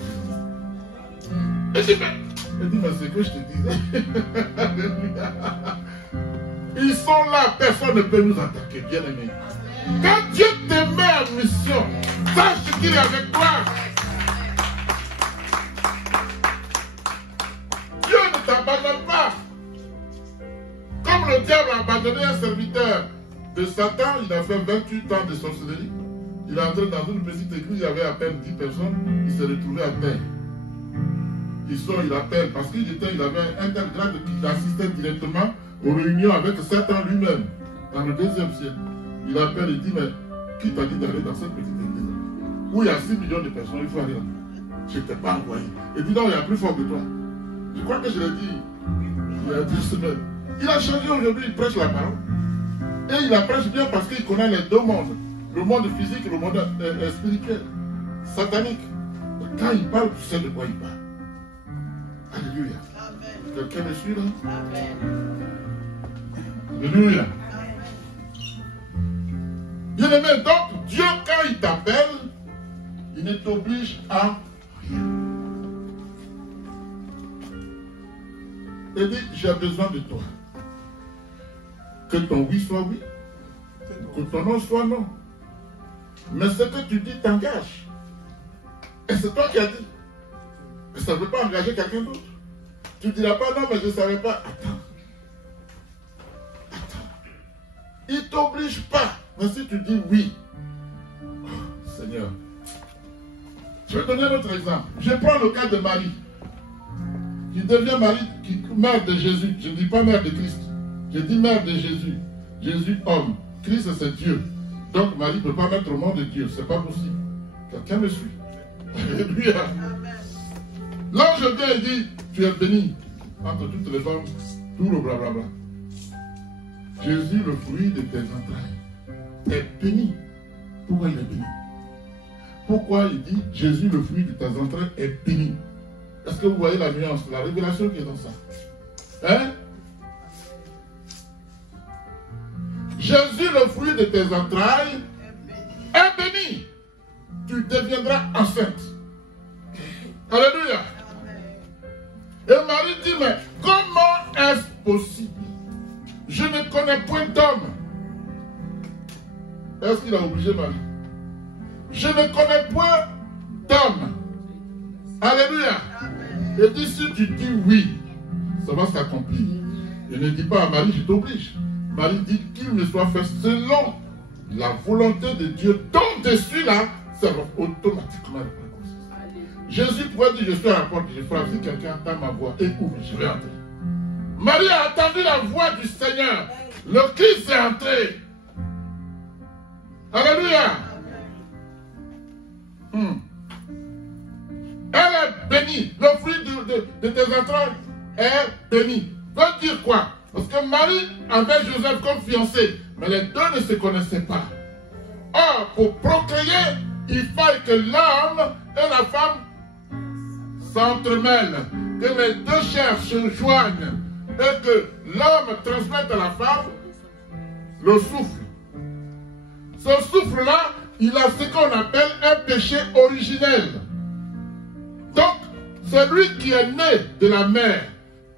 environnés. Il dit, mais c'est que je te disais. Ils sont là, personne ne peut nous attaquer, bien aimé. Quand Dieu te met en mission, sache qu'il est avec toi. Dieu ne t'abandonne pas. Comme le diable a abandonné un serviteur de Satan, il a fait 28 ans de sorcellerie. Il est entré dans une petite église, il y avait à peine 10 personnes, il s'est retrouvé à terre. Il appelle, parce qu'il avait un tel grade qu'il assistait directement aux réunions avec Satan lui-même, dans le 2e siècle. Il appelle et dit, mais qui t'a dit d'aller dans cette petite église où il y a 6 millions de personnes, il faut aller là. Je ne t'ai pas envoyé. Il dit, non, il y a plus fort que toi. Je crois que je l'ai dit il y a 2 semaines. Il a changé aujourd'hui, il prêche la parole. Et il la prêche bien parce qu'il connaît les deux mondes. Le monde physique et le monde spirituel. Satanique. Quand il parle, tu sais de quoi il parle. Alléluia. Quelqu'un me suit là? Amen. Alléluia. Bien aimé, donc Dieu, quand il t'appelle, il ne t'oblige à rien. Il dit, j'ai besoin de toi. Que ton oui soit oui, que ton non soit non. Mais ce que tu dis t'engage. Et c'est toi qui as dit. Et ça ne veut pas engager quelqu'un d'autre. Tu ne diras pas non, mais je ne savais pas. Attends. Il ne t'oblige pas. Mais si tu dis oui, oh, Seigneur. Je vais donner un autre exemple. Je prends le cas de Marie. Qui devient mère de Jésus. Je ne dis pas mère de Christ. Je dis mère de Jésus. Jésus homme. Christ c'est Dieu. Donc Marie ne peut pas mettre au nom de Dieu. Ce n'est pas possible. Quelqu'un me suit. Alléluia. L'ange vient et dit, tu es béni entre toutes les femmes, tout le blablabla. Jésus, le fruit de tes entrailles, est béni. Pourquoi il est béni? Pourquoi il dit, Jésus, le fruit de tes entrailles, est béni? Est-ce que vous voyez la nuance, la révélation qui est dans ça? Hein? Jésus, le fruit de tes entrailles, est béni. Tu deviendras enceinte. Alléluia. Et Marie dit, mais comment est-ce possible? Je ne connais point d'homme. Est-ce qu'il a obligé Marie? Je ne connais point d'homme. Alléluia. Et dit, si tu dis oui, ça va s'accomplir. Il ne dit pas à Marie, je t'oblige. Marie dit qu'il me soit fait selon la volonté de Dieu dont je suis là, ça va automatiquement être précoce. Jésus pourrait dire, je suis à la porte, je frappe, si quelqu'un entend ma voix, écoute, je vais entrer. Marie a entendu la voix du Seigneur. Le Christ est entré. Alléluia. Elle est bénie. Le fruit de tes entrailles est béni. Veut dire quoi? Parce que Marie avait Joseph comme fiancé, mais les deux ne se connaissaient pas. Or, pour procréer, il fallait que l'homme et la femme s'entremêlent, que les deux chairs se joignent et que l'homme transmette à la femme le souffle. Ce souffle-là, il a ce qu'on appelle un péché originel. Donc, celui qui est né de la mère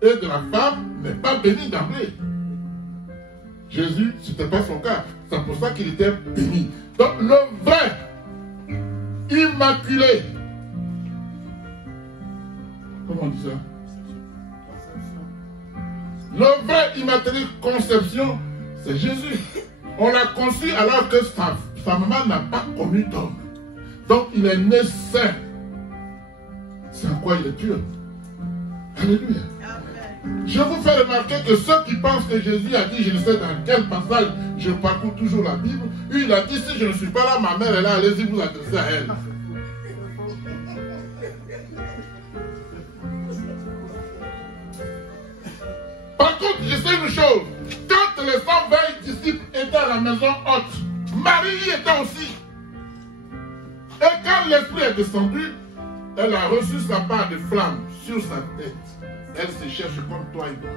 et de la femme n'est pas béni d'emblée. Jésus, ce n'était pas son cas. C'est pour ça qu'il était béni. Donc, le vrai immaculé, comment on dit ça? Le vrai immaculé conception, c'est Jésus. On l'a conçu alors que sa maman n'a pas connu d'homme. Donc, il est né saint. C'est en quoi il est pur. Alléluia. Je vous fais remarquer que ceux qui pensent que Jésus a dit, je ne sais dans quel passage, je parcours toujours la Bible, lui il a dit, si je ne suis pas là, ma mère est là, allez-y vous adressez à elle. Par contre, je sais une chose, quand les 120 disciples étaient à la maison haute, Marie y était aussi. Et quand l'Esprit est descendu, elle a reçu sa part de flamme sur sa tête. Elle se cherche comme toi et moi.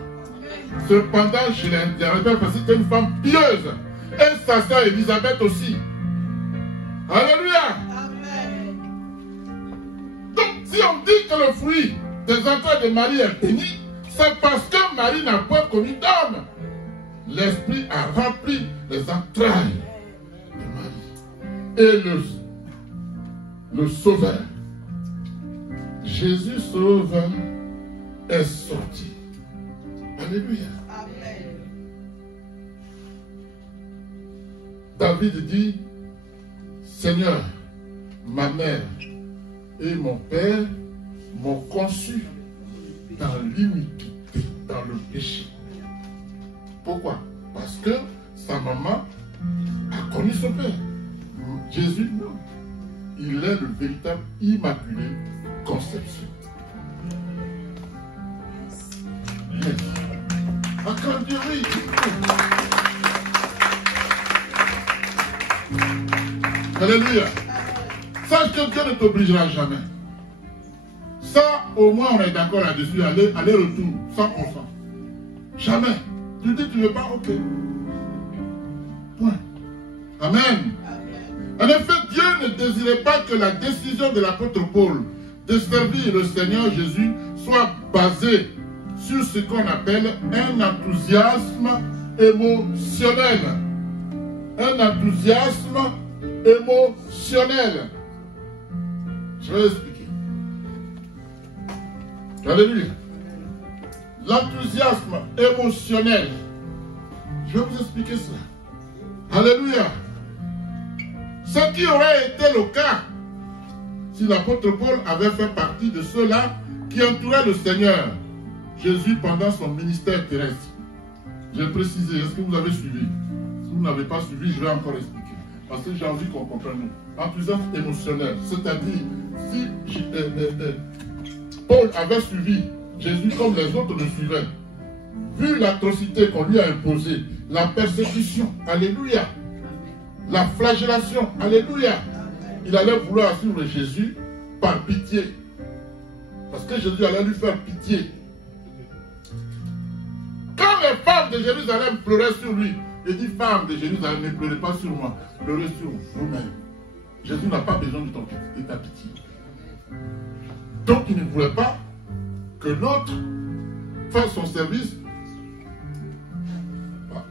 Cependant, je l'interromps parce que c'était une femme pieuse. Et sa soeur Élisabeth aussi. Alléluia. Amen. Donc, si on dit que le fruit des entrailles de Marie est béni, c'est parce que Marie n'a pas connu d'homme. L'Esprit a rempli les entrailles de Marie. Et le Sauveur, Jésus Sauveur, est sorti. Alléluia. Amen. David dit, Seigneur, ma mère et mon père m'ont conçu dans l'iniquité, dans le péché. Pourquoi? Parce que sa maman a connu son père. Jésus, non. Il est le véritable immaculé conception. Yes. Accorde Dieu, oui. Alléluia. Sache que Dieu ne t'obligera jamais. Ça, au moins, on est d'accord là-dessus. Aller-retour, 100%. Jamais. Tu dis, tu ne veux pas, ok. Point. Amen. En effet, Dieu ne désirait pas que la décision de l'apôtre Paul de servir le Seigneur Jésus soit basée sur ce qu'on appelle un enthousiasme émotionnel. Un enthousiasme émotionnel. Je vais expliquer. Alléluia. L'enthousiasme émotionnel. Je vais vous expliquer cela. Alléluia. Ce qui aurait été le cas si l'apôtre Paul avait fait partie de ceux-là qui entouraient le Seigneur Jésus pendant son ministère terrestre. J'ai précisé, est-ce que vous avez suivi? Si vous n'avez pas suivi, je vais encore expliquer. Parce que j'ai envie qu'on comprenne. Enthousiasme émotionnel, c'est-à-dire, si Paul avait suivi Jésus comme les autres le suivaient, vu l'atrocité qu'on lui a imposée, la persécution, alléluia, la flagellation, alléluia, il allait vouloir suivre Jésus par pitié. Parce que Jésus allait lui faire pitié. Quand les femmes de Jérusalem pleuraient sur lui, il dit, femmes de Jérusalem, ne pleurez pas sur moi, pleurez sur vous-même. Jésus n'a pas besoin de ta pitié. Donc il ne voulait pas que l'autre fasse son service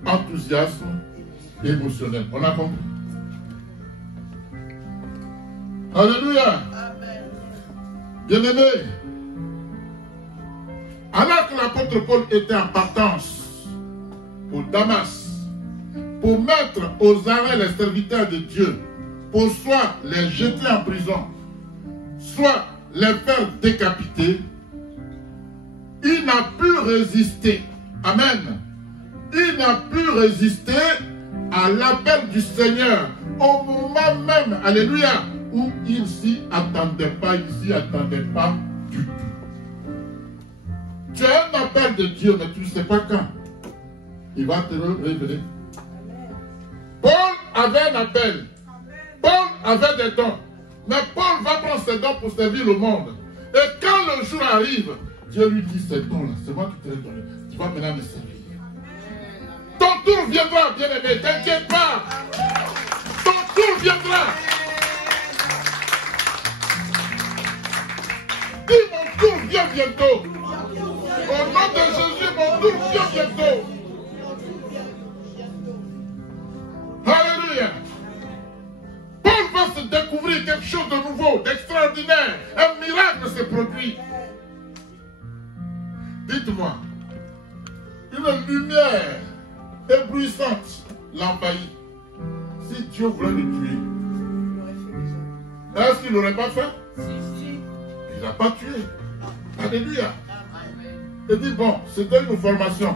par enthousiasme émotionnel. On a compris? Alléluia. Bien-aimé, alors que l'apôtre Paul était en partance pour Damas, pour mettre aux arrêts les serviteurs de Dieu, pour soit les jeter en prison, soit les faire décapiter, il n'a pu résister. Amen. Il n'a pu résister à l'appel du Seigneur au moment même, alléluia, où il s'y attendait pas, du tout. Tu as un appel de Dieu, mais tu ne sais pas quand. Il va te le révéler. Paul avait un appel. Paul avait des dons. Mais Paul va prendre ses dons pour servir le monde. Et quand le jour arrive, Dieu lui dit, ces dons-là, c'est moi qui te les donne. Tu vas maintenant me servir. Ton tour viendra, bien-aimé, t'inquiète pas. Ton tour viendra. Dis, mon tour vient bientôt. Au nom de Jésus, mon tour vient bientôt. Alléluia. Paul va se découvrir quelque chose de nouveau, d'extraordinaire. Un miracle se produit. Dites-moi, une lumière éblouissante l'envahit. Si Dieu voulait le tuer, est-ce qu'il ne l'aurait pas fait? Il n'a pas tué. Alléluia. Il dit, bon, c'était une formation.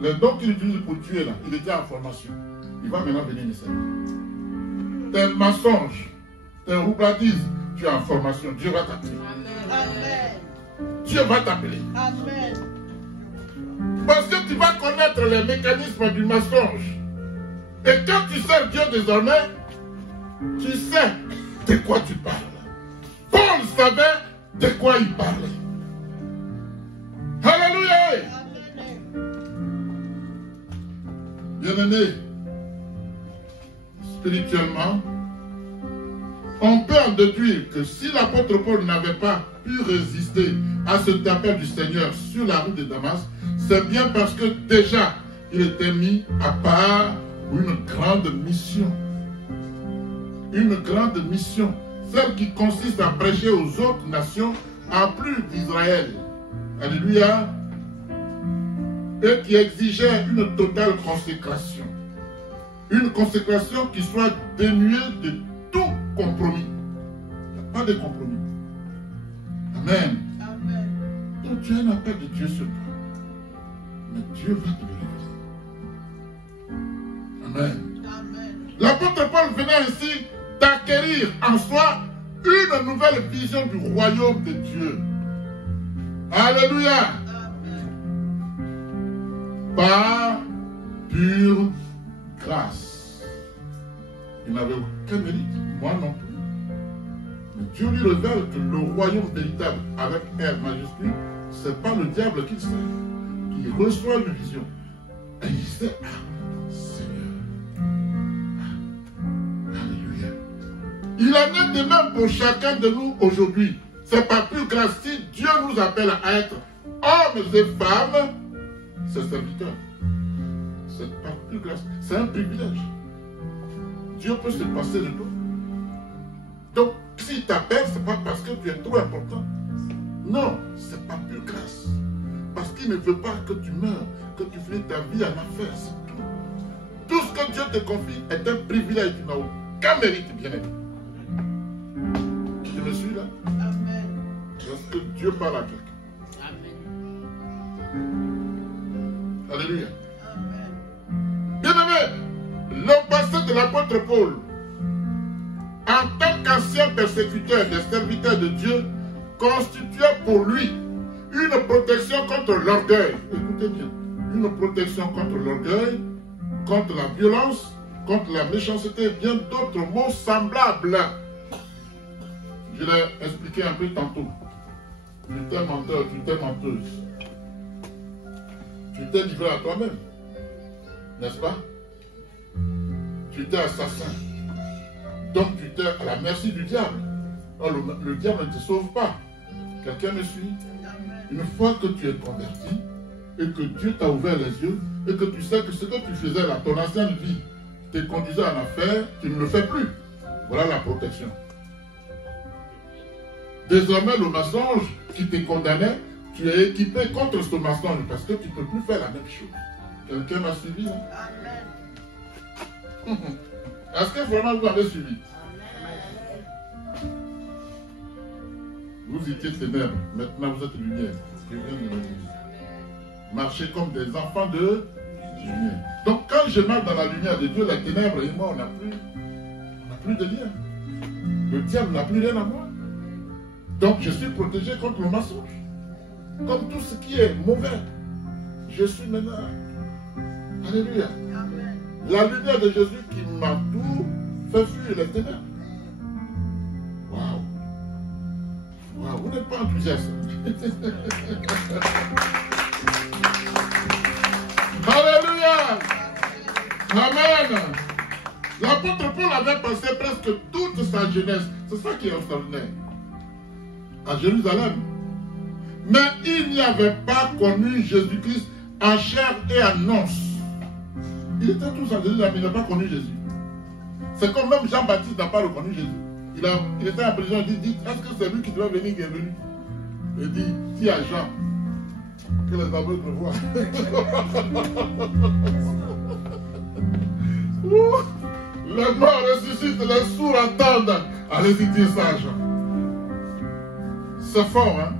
Le don qu'il utilise pour tuer, là, il était en formation. Il va maintenant venir me servir. Tes mensonges, tes roublardises, tu es en formation. Dieu va t'appeler. Dieu va t'appeler. Parce que tu vas connaître les mécanismes du mensonge. Et quand tu sers Dieu désormais, tu sais de quoi tu parles. Paul savait de quoi il parlait. Alléluia. Bien-aimé, spirituellement, on peut en déduire que si l'apôtre Paul n'avait pas pu résister à cet appel du Seigneur sur la route de Damas, c'est bien parce que déjà il était mis à part pour une grande mission. Une grande mission, celle qui consiste à prêcher aux autres nations en plus d'Israël. Alléluia. Et qui exigeait une totale consécration. Une consécration qui soit dénuée de tout compromis. Il n'y a pas de compromis. Amen. Donc tu as un appel de Dieu sur toi. Mais Dieu va te le révéler. Amen. L'apôtre Paul venait ainsi d'acquérir en soi une nouvelle vision du royaume de Dieu. Alléluia. Par pure grâce. Il n'avait aucun mérite, moi non plus. Mais Dieu lui révèle que le royaume véritable, avec R majuscule, ce n'est pas le diable qui sert. Il reçoit une vision. Et il sait, Seigneur. Alléluia. Il en est de même pour chacun de nous aujourd'hui. C'est par pure grâce si Dieu nous appelle à être hommes et femmes, ses serviteurs. C'est pas plus grâce, c'est un privilège. Dieu peut se passer de toi. Donc, s'il t'appelle, ce n'est pas parce que tu es trop important. Non, c'est pas plus grâce. Parce qu'il ne veut pas que tu meurs, que tu finisses ta vie en affaires, c'est tout. Tout ce que Dieu te confie est un privilège. Tu n'as aucun mérite, bien-aimé. Je me suis là. Amen. Parce que Dieu parle à quelqu'un. Amen. Alléluia. Amen. Bien-aimé, le passé de l'apôtre Paul, en tant qu'ancien persécuteur des serviteurs de Dieu, constituait pour lui une protection contre l'orgueil. Écoutez bien, une protection contre l'orgueil, contre la violence, contre la méchanceté, bien d'autres mots semblables. Je l'ai expliqué un peu tantôt. Tu t'es menteur, tu t'es menteuse. Tu t'es livré à toi-même. N'est-ce pas? Tu t'es assassin. Donc tu t'es à la merci du diable. Alors, le diable ne te sauve pas. Quelqu'un me suit? Une fois que tu es converti et que Dieu t'a ouvert les yeux et que tu sais que ce que tu faisais là, ton ancienne vie, te conduisait en affaire, tu ne le fais plus. Voilà la protection. Désormais, le mensonge qui te condamnait, tu es équipé contre ce mensonge parce que tu ne peux plus faire la même chose. Quelqu'un m'a suivi? Amen. Est-ce que vraiment vous avez suivi? Vous étiez ténèbres, maintenant vous êtes lumière. Je viens de le dire. Marchez comme des enfants de lumière. Donc quand je marche dans la lumière de Dieu, les ténèbres et moi, on n'a plus de lien. Le diable n'a plus rien à moi. Donc je suis protégé contre le mensonge. Comme tout ce qui est mauvais. Je suis maintenant. Alléluia. Amen. La lumière de Jésus qui m'entoure fait fuir les ténèbres. Waouh. Waouh, vous n'êtes pas enthousiaste. Alléluia. Amen. L'apôtre Paul avait passé presque toute sa jeunesse. C'est ça qui est extraordinaire. À Jérusalem. Mais il n'y avait pas connu Jésus-Christ en chair et en os. Il était tous en Jérusalem, mais il n'a pas connu Jésus. C'est comme même Jean-Baptiste n'a pas reconnu Jésus. Il était en prison, il dit, est-ce que c'est lui qui doit venir qui est venu? Il dit, dis à Jean que les aveugles voient. Les morts ressuscitent, les sourds entendent. Allez-y dire ça à Jean. C'est fort, hein?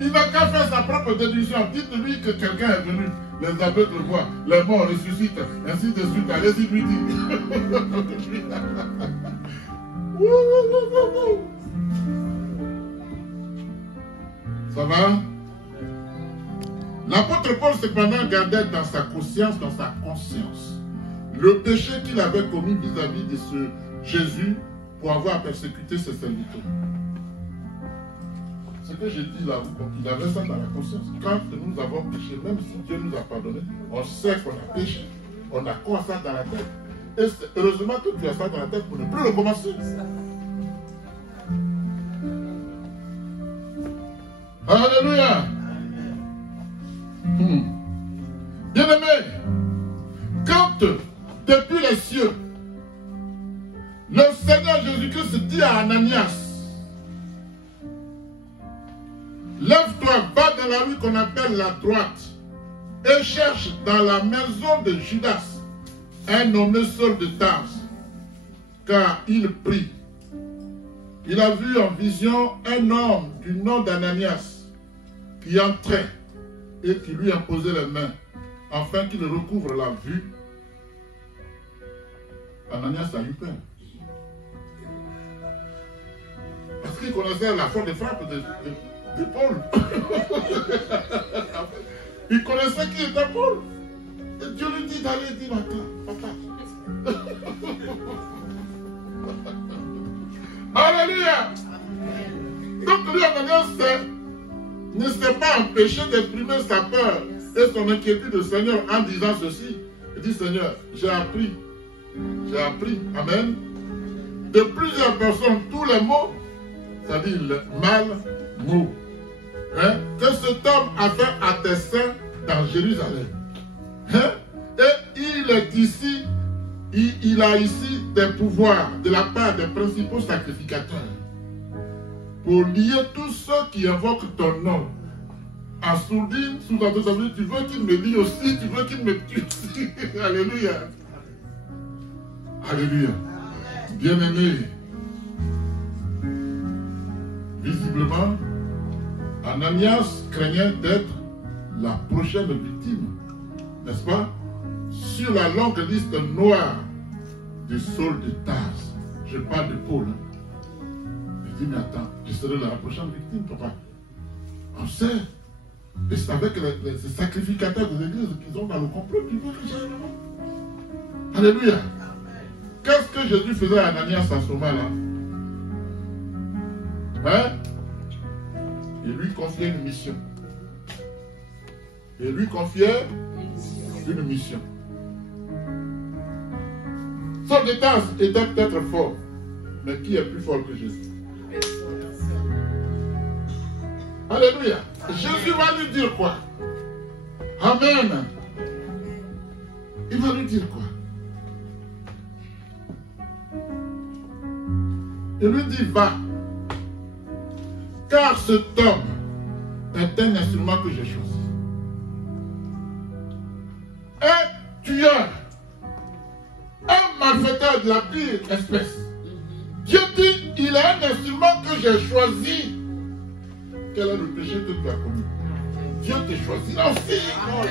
Il n'a qu'à faire sa propre déduction. Dites-lui que quelqu'un est venu. Les aveugles voient, les morts ressuscitent, ainsi de suite. Allez-y lui dire. Ça va? L'apôtre Paul cependant gardait dans sa conscience, le péché qu'il avait commis vis-à-vis de ce Jésus pour avoir persécuté ses serviteurs. Ce que j'ai dit là, il avait ça dans la conscience. Quand nous avons péché, même si Dieu nous a pardonné, on sait qu'on a péché. On a quoi ça dans la tête. Et heureusement que tu as ça dans la tête pour ne plus le commencer. Alléluia. Bien-aimé, quand depuis les cieux, le Seigneur Jésus-Christ dit à Ananias, lève-toi, va dans la rue qu'on appelle la droite et cherche dans la maison de Judas un nommé Saul de Tarse, car il prie. Il a vu en vision un homme du nom d'Ananias qui entrait et qui lui imposait les mains afin qu'il recouvre la vue. Ananias a eu peur. Parce qu'il connaissait la force de frappe de Paul. Il connaissait qui était Paul. Et Dieu lui dit d'aller dire à papa. Alléluia. Donc lui, Ananias ne s'est pas empêché d'exprimer sa peur et son inquiétude au Seigneur en disant ceci. Il dit, Seigneur, j'ai appris, amen, de plusieurs personnes tous les mots, c'est-à-dire le mal mot. hein, que cet homme a fait à tes saints dans Jérusalem. Hein? Et il est ici, il a ici des pouvoirs de la part des principaux sacrificateurs pour lier tous ceux qui invoquent ton nom. En sourdine, sous-entendu, tu veux qu'il me lie aussi, tu veux qu'il me tue aussi. Alléluia. Alléluia. Bien-aimé, visiblement, Ananias craignait d'être la prochaine victime, n'est-ce pas, sur la longue liste noire de Saul de Tarse. Je parle de Paul. Il dit, mais attends, je serai la prochaine victime, papa. On sait. Et c'est avec les sacrificateurs de l'église qu'ils ont dans le complot qui veulent que j'aille là-bas. Alléluia. Qu'est-ce que Jésus faisait à Ananias à ce moment-là? Hein? Il lui confiait une mission. Il lui confiait une mission. Saul de Tarse était peut-être fort, mais qui est plus fort que Jésus? Alléluia. Jésus va lui dire quoi? Amen. Il va lui dire quoi? Il lui dit, va. Car cet homme est un instrument que j'ai choisi. Un tueur, un malfaiteur de la pire espèce. Dieu dit, il est un instrument que j'ai choisi. Quel est le péché que tu as commis? Dieu te choisit là aussi. Oh, yes.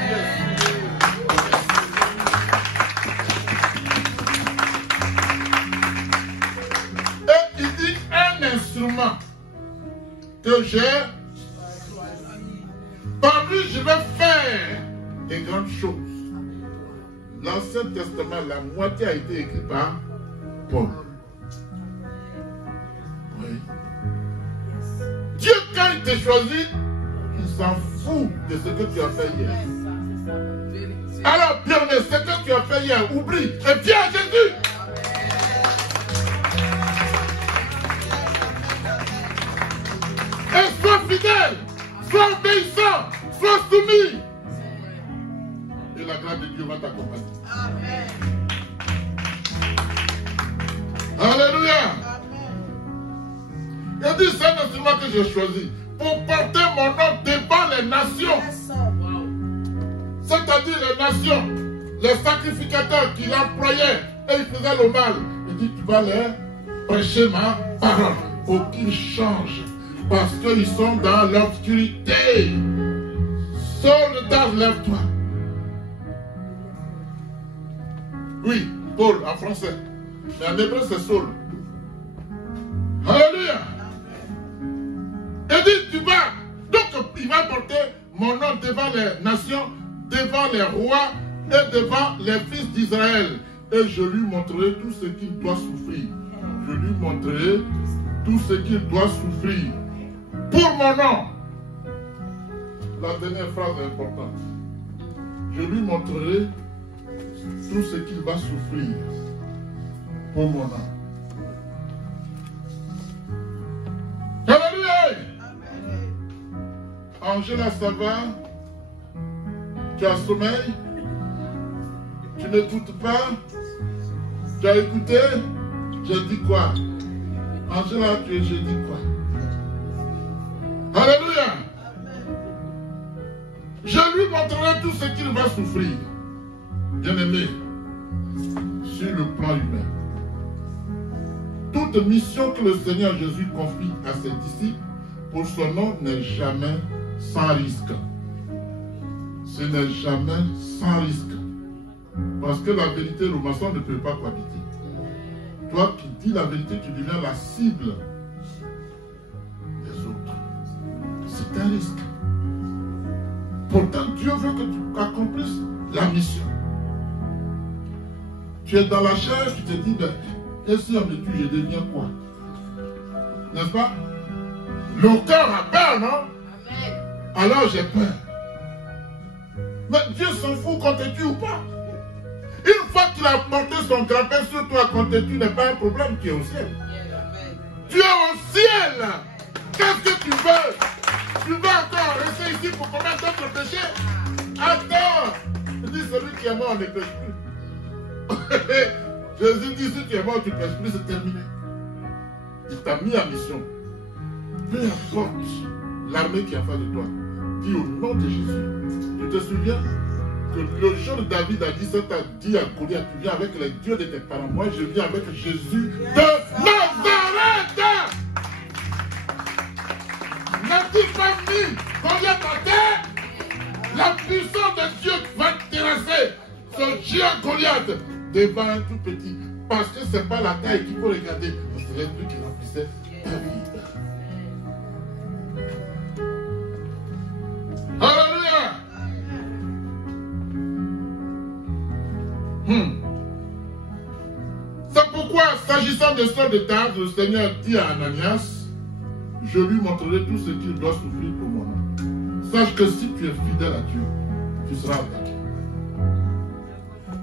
Et il dit un instrument que j'ai. Par lui, je vais faire des grandes choses. L'Ancien Testament, la moitié a été écrit par Paul. Oui. Dieu, quand il t'a choisi, il s'en fout de ce que tu as fait hier. Alors, bien-aimé, ce que tu as fait hier, oublie et viens à Jésus. Et sois fidèle, sois obéissant, sois soumis. Et la grâce de Dieu va t'accompagner. Alléluia. Il dit, c'est un instrument que j'ai choisi pour porter mon nom devant les nations. C'est-à-dire les nations, les sacrificateurs qui l'employaient et ils faisaient le mal. Il dit, tu vas leur prêcher ma parole pour qu'ils changent. Parce qu'ils sont dans l'obscurité. Saul de Tarse, lève-toi. Oui, Paul en français. Mais en hébreu, c'est Saul. Alléluia. Il dit, tu vas. Donc, il va porter mon nom devant les nations, devant les rois et devant les fils d'Israël. Et je lui montrerai tout ce qu'il doit souffrir. Je lui montrerai tout ce qu'il doit souffrir. Pour mon nom. La dernière phrase est importante. Je lui montrerai tout ce qu'il va souffrir. Pour mon nom. Alléluia. Angela, ça va? Tu as sommeil? Tu n'écoutes pas? Tu as écouté? J'ai dit quoi? Angela, j'ai dit quoi? Alléluia. Je lui montrerai tout ce qu'il va souffrir. Bien-aimé, sur le plan humain. Toute mission que le Seigneur Jésus confie à ses disciples pour son nom n'est jamais sans risque. Ce n'est jamais sans risque. Parce que la vérité et le mensonge ne peuvent pas cohabiter. Toi qui dis la vérité, tu deviens la cible des autres. C'est un risque. Pourtant, Dieu veut que tu accomplisses la mission. Tu es dans la chair, tu te dis, ben, et si on me tue, je deviens quoi? N'est-ce pas? Le cœur a peur, non? Amen. Alors j'ai peur. Mais Dieu s'en fout qu'on te tue ou pas. Une fois qu'il a porté son grand-père sur toi, qu'on te tue n'est pas un problème, tu es au ciel. Amen. Tu es au ciel. Qu'est-ce que tu veux? Tu vas encore rester ici pour commettre d'autres péchés? Attends. Il dit, celui qui est mort ne pêche plus. Jésus dit, si tu es mort, tu ne pêches plus, c'est terminé. Il t'a mis en mission. Peu importe l'armée qui est en face de toi. Dis au nom de Jésus. Tu te souviens que le jour de David a dit, ça t'a dit à Goliath, tu viens avec les dieux de tes parents. Moi, je viens avec Jésus de Nazareth. N'as-tu pas mis Goliath à terre? La puissance de Dieu va terrasser ce géant Goliath devant un tout petit. Parce que ce n'est pas la taille qu'il faut regarder. C'est l'esprit qui remplissait David. Alléluia. C'est pourquoi, s'agissant des sœurs de Tarse, le Seigneur dit à Ananias, je lui montrerai tout ce qu'il doit souffrir pour moi. Sache que si tu es fidèle à Dieu, tu seras attaqué.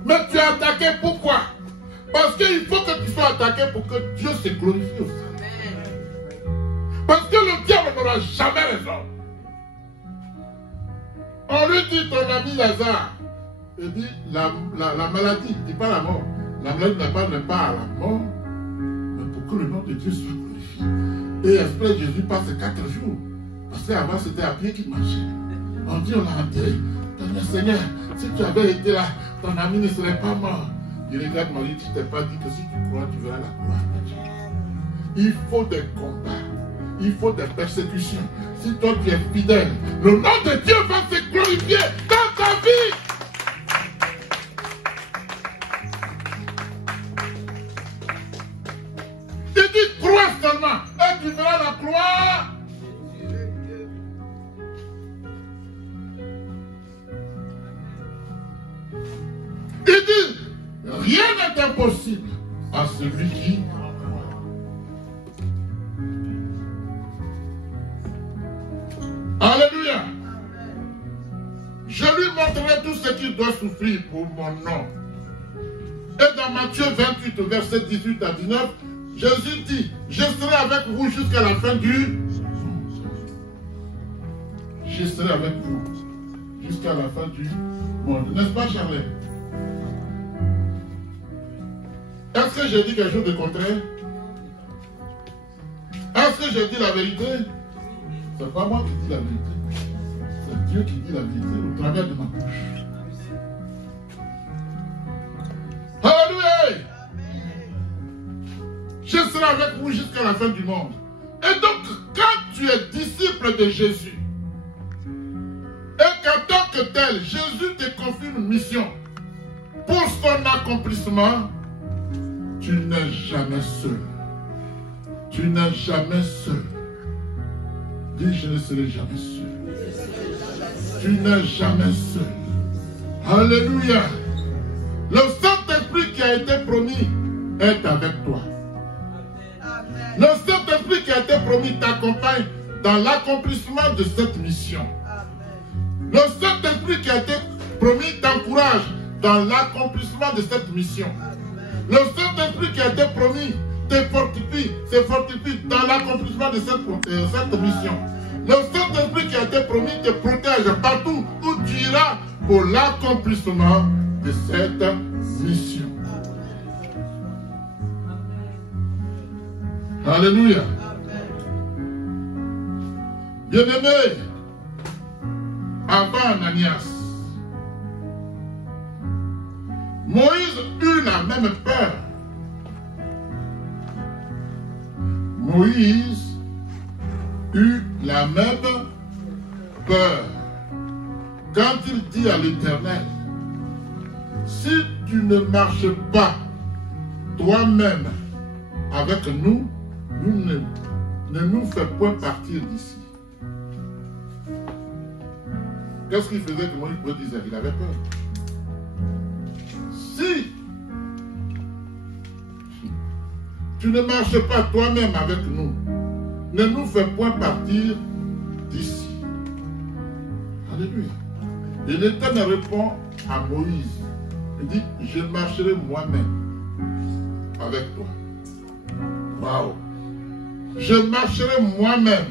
Mais tu es attaqué pourquoi? Parce qu'il faut que tu sois attaqué pour que Dieu se glorifie aussi. Parce que le diable n'aura jamais raison. On lui dit, ton ami Lazare, il dit, la maladie, il ne dit pas la mort. La maladie n'est pas à la mort, mais pour que le nom de Dieu soit glorifié. Et après, Jésus passe 4 jours. Parce qu'avant, c'était à pied qu'il marchait. On dit, on a enterré. Seigneur, si tu avais été là, ton ami ne serait pas mort. Il regarde Marie, tu ne t'es pas dit que si tu crois, tu verras la gloire de Dieu. Il faut des combats. Il faut des persécutions. Si toi tu es fidèle, le nom de Dieu va se glorifier dans ta vie. Il dit, crois seulement et tu verras la gloire. Il dit, rien n'est impossible à celui qui... Alléluia. Je lui montrerai tout ce qu'il doit souffrir pour mon nom. Et dans Matthieu 28, verset 18 à 19, Jésus dit, je serai avec vous jusqu'à la fin du monde. Je serai avec vous jusqu'à la fin du monde. N'est-ce pas, Charles? Est-ce que j'ai dit quelque chose de contraire? Est-ce que j'ai dit la vérité? Ce n'est pas moi qui dis la vérité. C'est Dieu qui dit la vérité au travers de ma bouche. Alléluia! Je serai avec vous jusqu'à la fin du monde. Et donc, quand tu es disciple de Jésus, et qu'en tant que tel, Jésus te confie une mission pour son accomplissement, tu n'es jamais seul. Tu n'es jamais seul. Dis, je ne serai jamais seul. Tu n'es jamais seul. Alléluia. Le Saint-Esprit qui a été promis est avec toi. Le Saint-Esprit qui a été promis t'accompagne dans l'accomplissement de cette mission. Le Saint-Esprit qui a été promis t'encourage dans l'accomplissement de cette mission. Le Saint-Esprit qui a été promis te fortifie dans l'accomplissement de cette mission. Le Saint-Esprit qui a été promis te protège partout où tu iras pour l'accomplissement de cette mission. Alléluia. Bien-aimé, avant Ananias, Moïse eut la même peur. Moïse eut la même peur. Quand il dit à l'Éternel, si tu ne marches pas toi-même avec nous, ne nous fais point partir d'ici. Qu'est-ce qu'il faisait que Moïse disait? Il avait peur. Si tu ne marches pas toi-même avec nous, ne nous fais point partir d'ici. Alléluia. Et l'Éternel répond à Moïse. Il dit, je marcherai moi-même avec toi. Waouh. Je marcherai moi-même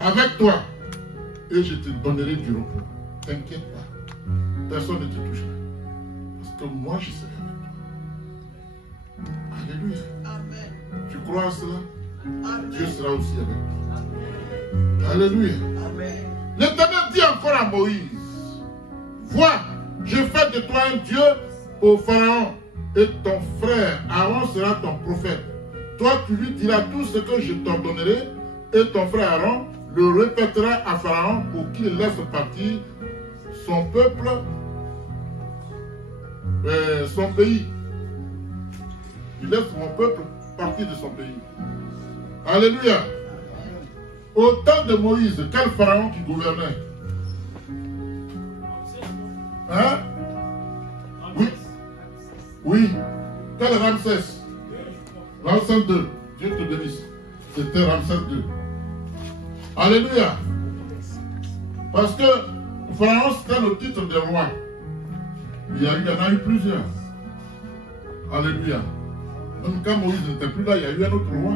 avec toi. et je te donnerai du repos. T'inquiète pas. Personne ne te touchera. Parce que moi, je serai avec toi. Alléluia. Amen. Tu crois à cela? Amen. Dieu sera aussi avec toi. Alléluia. Amen. L'Éternel dit encore à Moïse, vois, je fais de toi un Dieu au Pharaon, et ton frère Aaron sera ton prophète. Toi, tu lui diras tout ce que je t'ordonnerai, et ton frère Aaron le répétera à Pharaon pour qu'il laisse partir son peuple, son pays. Il laisse mon peuple partir de son pays. Alléluia. Au temps de Moïse, quel pharaon qui gouvernait? Hein? Oui. Oui. Quel Ramsès? Ramsès II. Dieu te bénisse. C'était Ramsès II. Alléluia. Parce que pharaon, c'était le titre de roi. Il y en a eu plusieurs. Alléluia. Même quand Moïse n'était plus là, il y a eu un autre roi.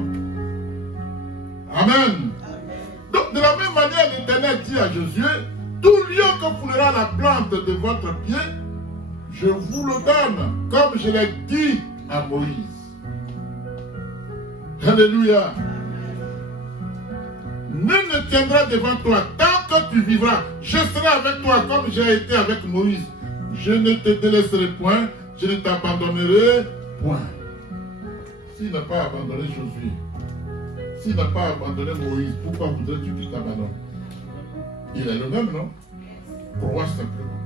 Amen. Donc, de la même manière, l'Éternel dit à Josué, tout lieu que foulera la plante de votre pied, je vous le donne, comme je l'ai dit à Moïse. Alléluia. Nul ne tiendra devant toi tant que tu vivras. Je serai avec toi comme j'ai été avec Moïse. Je ne te délaisserai point, je ne t'abandonnerai point. S'il n'a pas abandonné Josué, s'il n'a pas abandonné Moïse, pourquoi voudrais-tu qu'il t'abandonne? Il est le même, non? Crois simplement.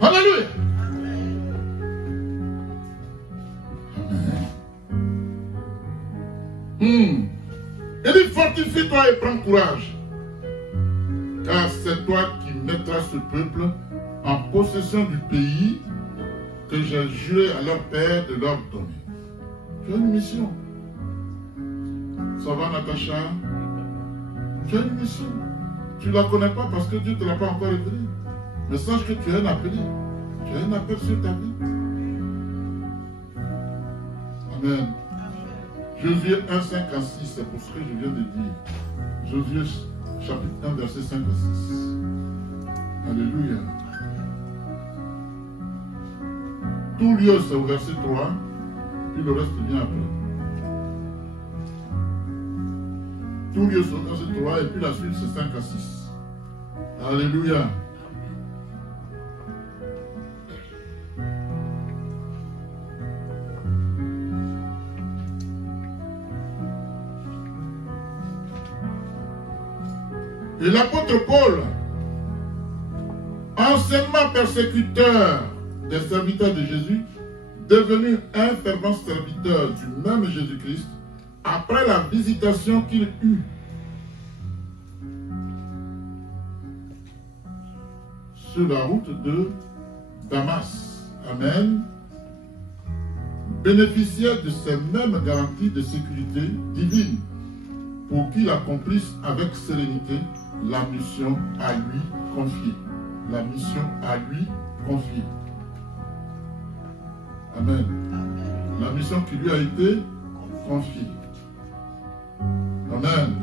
Alléluia. Amen. Il dit, fortifie-toi et prends courage. Car c'est toi qui mettras ce peuple en possession du pays que j'ai juré à leur père de leur donner. Tu as une mission. Ça va, Natacha? Tu as une mission. Tu ne la connais pas parce que Dieu ne te l'a pas encore révélée. Mais sache que tu es un appelé. Tu as un appel sur ta vie. Amen. Josué 1, 5 à 6, c'est pour ce que je viens de dire. Josué chapitre 1, verset 5 à 6. Alléluia. Tout lieu, c'est au verset 3, puis le reste vient après. Tout lieu, c'est au verset 3, et puis la suite, c'est 5 à 6. Alléluia. Et l'apôtre Paul, anciennement persécuteur des serviteurs de Jésus, devenu un fervent serviteur du même Jésus-Christ, après la visitation qu'il eut sur la route de Damas, Amen, bénéficiait de ces mêmes garanties de sécurité divine pour qu'il accomplisse avec sérénité la mission à lui confiée. La mission à lui confiée. Amen. La mission qui lui a été confiée. Amen.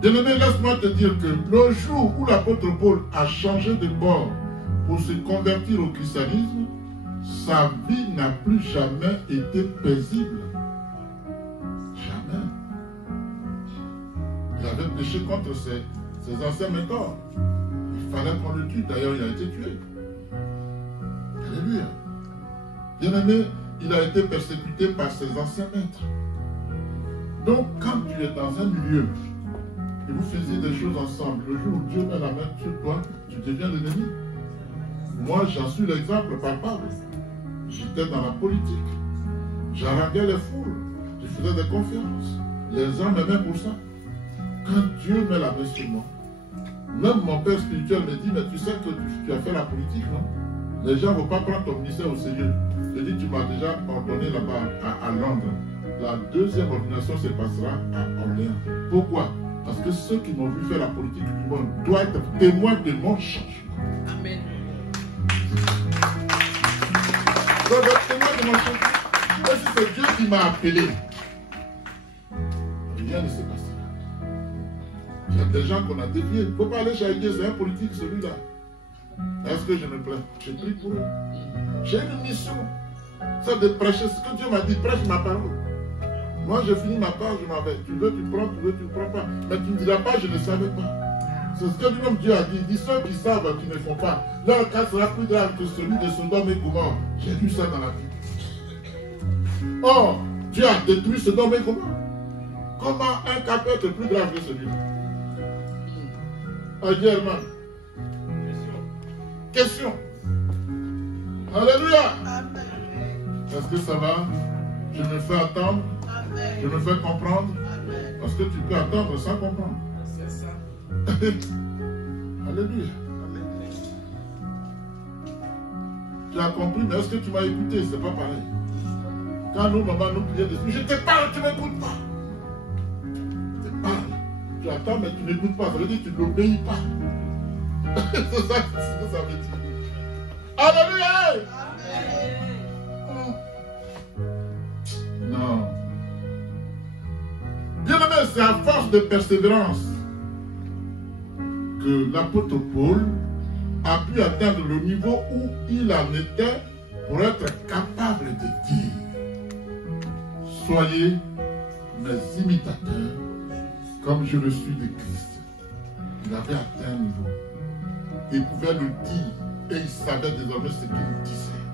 Bien-aimé, laisse-moi te dire que le jour où l'apôtre Paul a changé de bord pour se convertir au christianisme, sa vie n'a plus jamais été paisible. Jamais. Il avait péché contre ses anciens mentors. Il fallait qu'on le tue. D'ailleurs, il a été tué. Alléluia. Bien-aimé, il a été persécuté par ses anciens maîtres. Donc, quand tu es dans un milieu et vous faisiez des choses ensemble, le jour où Dieu met la main sur toi, tu deviens l'ennemi. Moi, j'en suis l'exemple palpable. J'étais dans la politique. J'haranguais les foules. Je faisais des conférences. Les gens m'aimaient pour ça. Quand Dieu met la main sur moi, même mon père spirituel me dit, mais tu sais que tu as fait la politique, non? Les gens ne vont pas prendre ton ministère au sérieux. Je dis, tu m'as déjà ordonné là-bas à Londres. La deuxième ordination se passera à Orléans. Pourquoi? Parce que ceux qui m'ont vu faire la politique du monde doivent être témoins de mon changement. Amen. Doivent être témoins de mon changement. Et si c'est Dieu qui m'a appelé, il rien ne se passera. Il y a des gens qu'on a déviés. Il ne faut pas aller chez Dieu, c'est un politique celui-là. Est-ce que je me plains? Je prie pour eux. J'ai une mission. C'est de prêcher ce que Dieu m'a dit, prêche ma parole. Moi, je finis ma part, je m'en vais. Tu veux, tu prends, tu veux, tu ne prends pas. Mais tu ne diras pas, je ne savais pas. C'est ce que lui-même Dieu a dit. Il dit, ceux qui savent, qui ne font pas. Leur cas sera plus grave que celui de Sodome et Gomorrhe. J'ai vu ça dans la vie. Or, Dieu a détruit Sodome et Gomorrhe. Comment un cas peut être plus grave que celui-là? Herman. Question. Alléluia. Est-ce que ça va? Je me fais attendre. Je me fais comprendre. Parce que tu peux attendre sans comprendre. C'est ça. Alléluia. Tu as compris, mais est-ce que tu m'as écouté? C'est pas pareil. Quand nous, maman, nous prions dessus, je te parle, tu ne m'écoutes pas. Je te parle. Tu attends, mais tu n'écoutes pas. Ça veut dire que tu n'obéis pas. C'est ça que ça veut dire. Alléluia. Non. Bien aimé, c'est à force de persévérance que l'apôtre Paul a pu atteindre le niveau où il en était pour être capable de dire: soyez mes imitateurs comme je le suis de Christ. Il avait atteint un niveau. Il pouvait le dire et il savait désormais ce qu'il disait.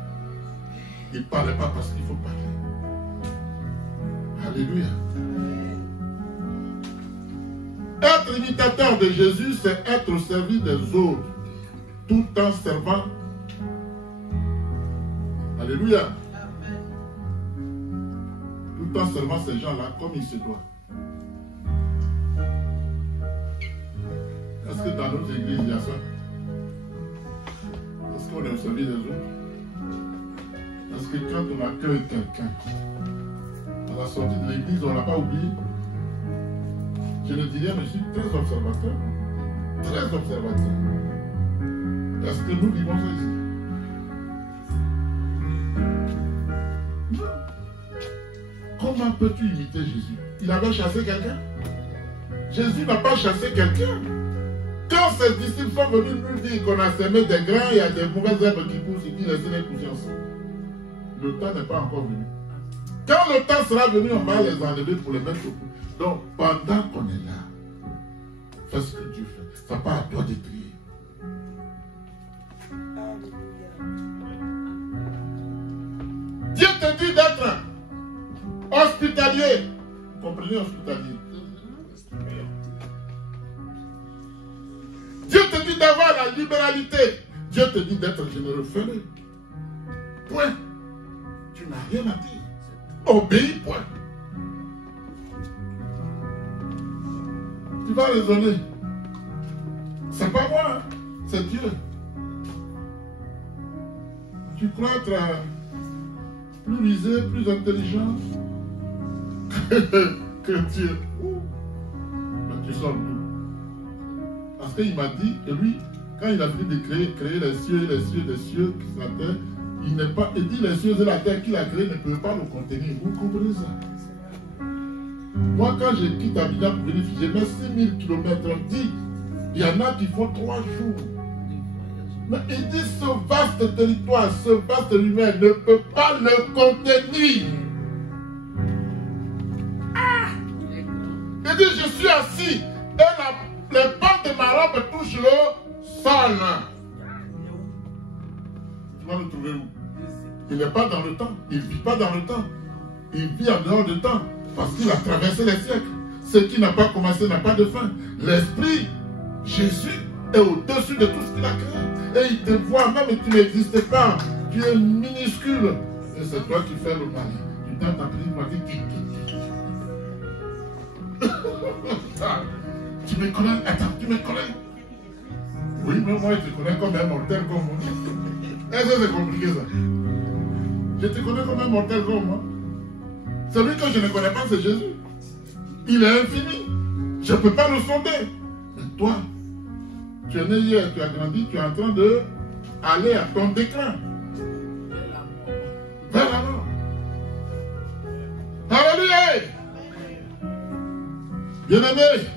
Il ne parlait pas parce qu'il faut parler. Alléluia. Être imitateur de Jésus, c'est être au service des autres, tout en servant. Alléluia. Tout en servant ces gens-là comme il se doit. Est-ce que dans nos églises, il y a ça? Est-ce qu'on est au service des autres? Parce que quand on accueille quelqu'un, à la sortie de l'église, on ne l'a pas oublié. Je ne dis rien, mais je suis très observateur. Très observateur. Est-ce que nous vivons ça ici? Non. Comment peux-tu imiter Jésus? Il avait chassé quelqu'un? Jésus n'a pas chassé quelqu'un. Quand ses disciples sont venus nous dire qu'on a semé des grains, il y a des mauvaises herbes qui poussent et qui laissent les pousser ensemble. Le temps n'est pas encore venu. Quand le temps sera venu, on va les enlever pour les mettre au bout. Donc, pendant qu'on est là, fais ce que Dieu fait. Ça part à toi de prier. Dieu te dit d'être hospitalier. Vous comprenez, hospitalier? Dieu te dit d'avoir la libéralité. Dieu te dit d'être généreux. Fais-le. Point. Tu n'as rien à dire. Obéis, point. Tu vas raisonner. C'est pas moi, hein? C'est Dieu. Tu crois être plus rusé, plus intelligent que Dieu. Mais tu sors d'où? Parce qu'il m'a dit que lui, quand il a fini de créer les cieux et les cieux des cieux, la terre, il n'est pas. Il dit les cieux et la terre qu'il a créé ne peuvent pas le contenir. Vous comprenez ça? Moi, quand je quitte Abidjan pour venir, j'ai mis 6000 km. Dit, il y en a qui font 3 jours. Mais il dit ce vaste territoire, ce vaste humain ne peut pas le contenir. Ah! Il dit, je suis assis et les pans de ma robe touchent le sol. Tu vas le trouver où? Il n'est pas dans le temps. Il ne vit pas dans le temps. Il vit en dehors du temps. Parce qu'il a traversé les siècles. Ce qui n'a pas commencé n'a pas de fin. L'Esprit, Jésus, est au-dessus de tout ce qu'il a créé. Et il te voit même et tu n'existes pas. Tu es minuscule. Et c'est toi qui fais le mal. Tu donnes ta petite moitié. Tu me connais? Attends, tu me connais? Oui, mais moi je te connais comme un mortel comme moi. Est-ce que c'est compliqué ça? Je te connais comme un mortel comme moi. Celui que je ne connais pas, c'est Jésus. Il est infini. Je ne peux pas le sonder. Mais toi, tu es né hier, tu as grandi, tu es en train d'aller à ton déclin. Vers la mort. Alléluia. Bien-aimé,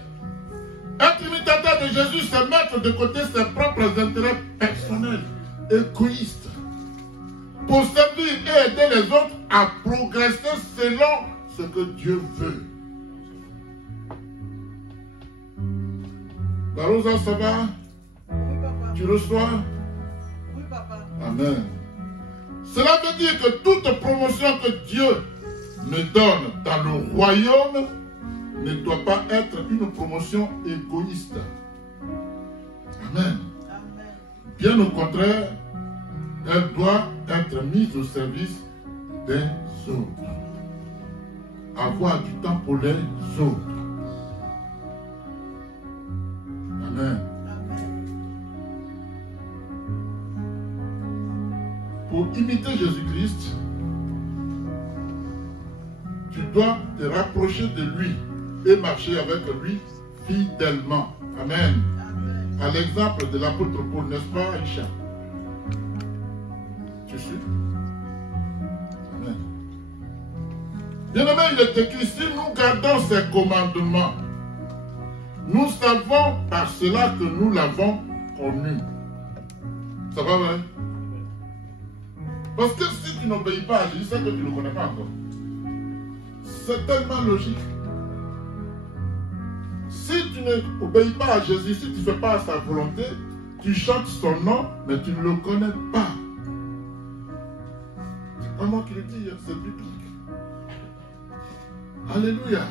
être imitateur de Jésus, c'est mettre de côté ses propres intérêts personnels, égoïstes, pour servir et aider les autres à progresser selon ce que Dieu veut. Barosa, ça va? Oui, papa. Tu reçois? Oui, papa. Amen. Cela veut dire que toute promotion que Dieu me donne dans le royaume ne doit pas être une promotion égoïste. Amen. Amen. Bien au contraire, elle doit être mise au service des autres. Avoir du temps pour les autres. Amen. Amen. Pour imiter Jésus-Christ, tu dois te rapprocher de lui et marcher avec lui fidèlement. Amen. Amen. À l'exemple de l'apôtre Paul, n'est-ce pas, Aïcha? Tu suis? Amen. Bien-aimé, il est écrit, si nous gardons ses commandements, nous savons par cela que nous l'avons connu. Ça va vrai? Parce que si tu n'obéis pas à Jésus, c'est que tu ne le connais pas encore. C'est tellement logique. Si tu n'obéis pas à Jésus, si tu ne fais pas à sa volonté, tu chantes son nom, mais tu ne le connais pas. C'est pas moi qui le dis, c'est biblique. Alléluia.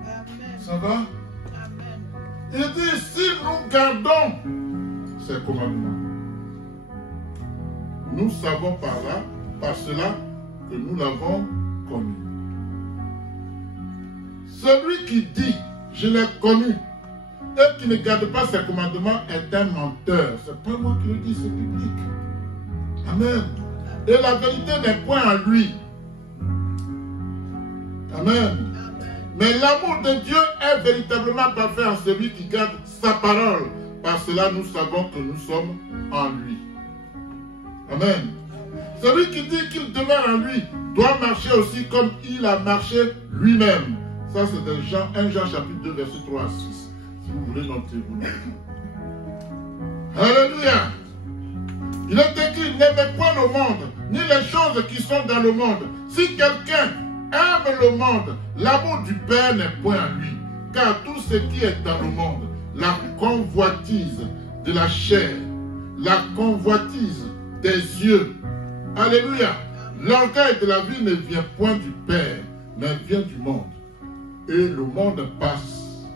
Amen. Ça va? Amen. Il dit, si nous gardons ses commandements, nous savons par cela que nous l'avons connu. Celui qui dit, je l'ai connu, et qui ne garde pas ses commandements est un menteur. Ce n'est pas moi qui le dis, c'est biblique. Amen. Et la vérité n'est point en lui. Amen. Mais l'amour de Dieu est véritablement parfait en celui qui garde sa parole. Par cela, nous savons que nous sommes en lui. Amen. Celui qui dit qu'il demeure en lui doit marcher aussi comme il a marché lui-même. Ça, c'est de Jean, 1 Jean chapitre 2, verset 3 à 6. Si vous voulez noter, vous notez. Alléluia. Il est écrit, n'aimez point le monde, ni les choses qui sont dans le monde. Si quelqu'un aime le monde, l'amour du Père n'est point en lui. Car tout ce qui est dans le monde, la convoitise de la chair, la convoitise des yeux, alléluia, l'orgueil de la vie ne vient point du Père, mais vient du monde. Et le monde passe,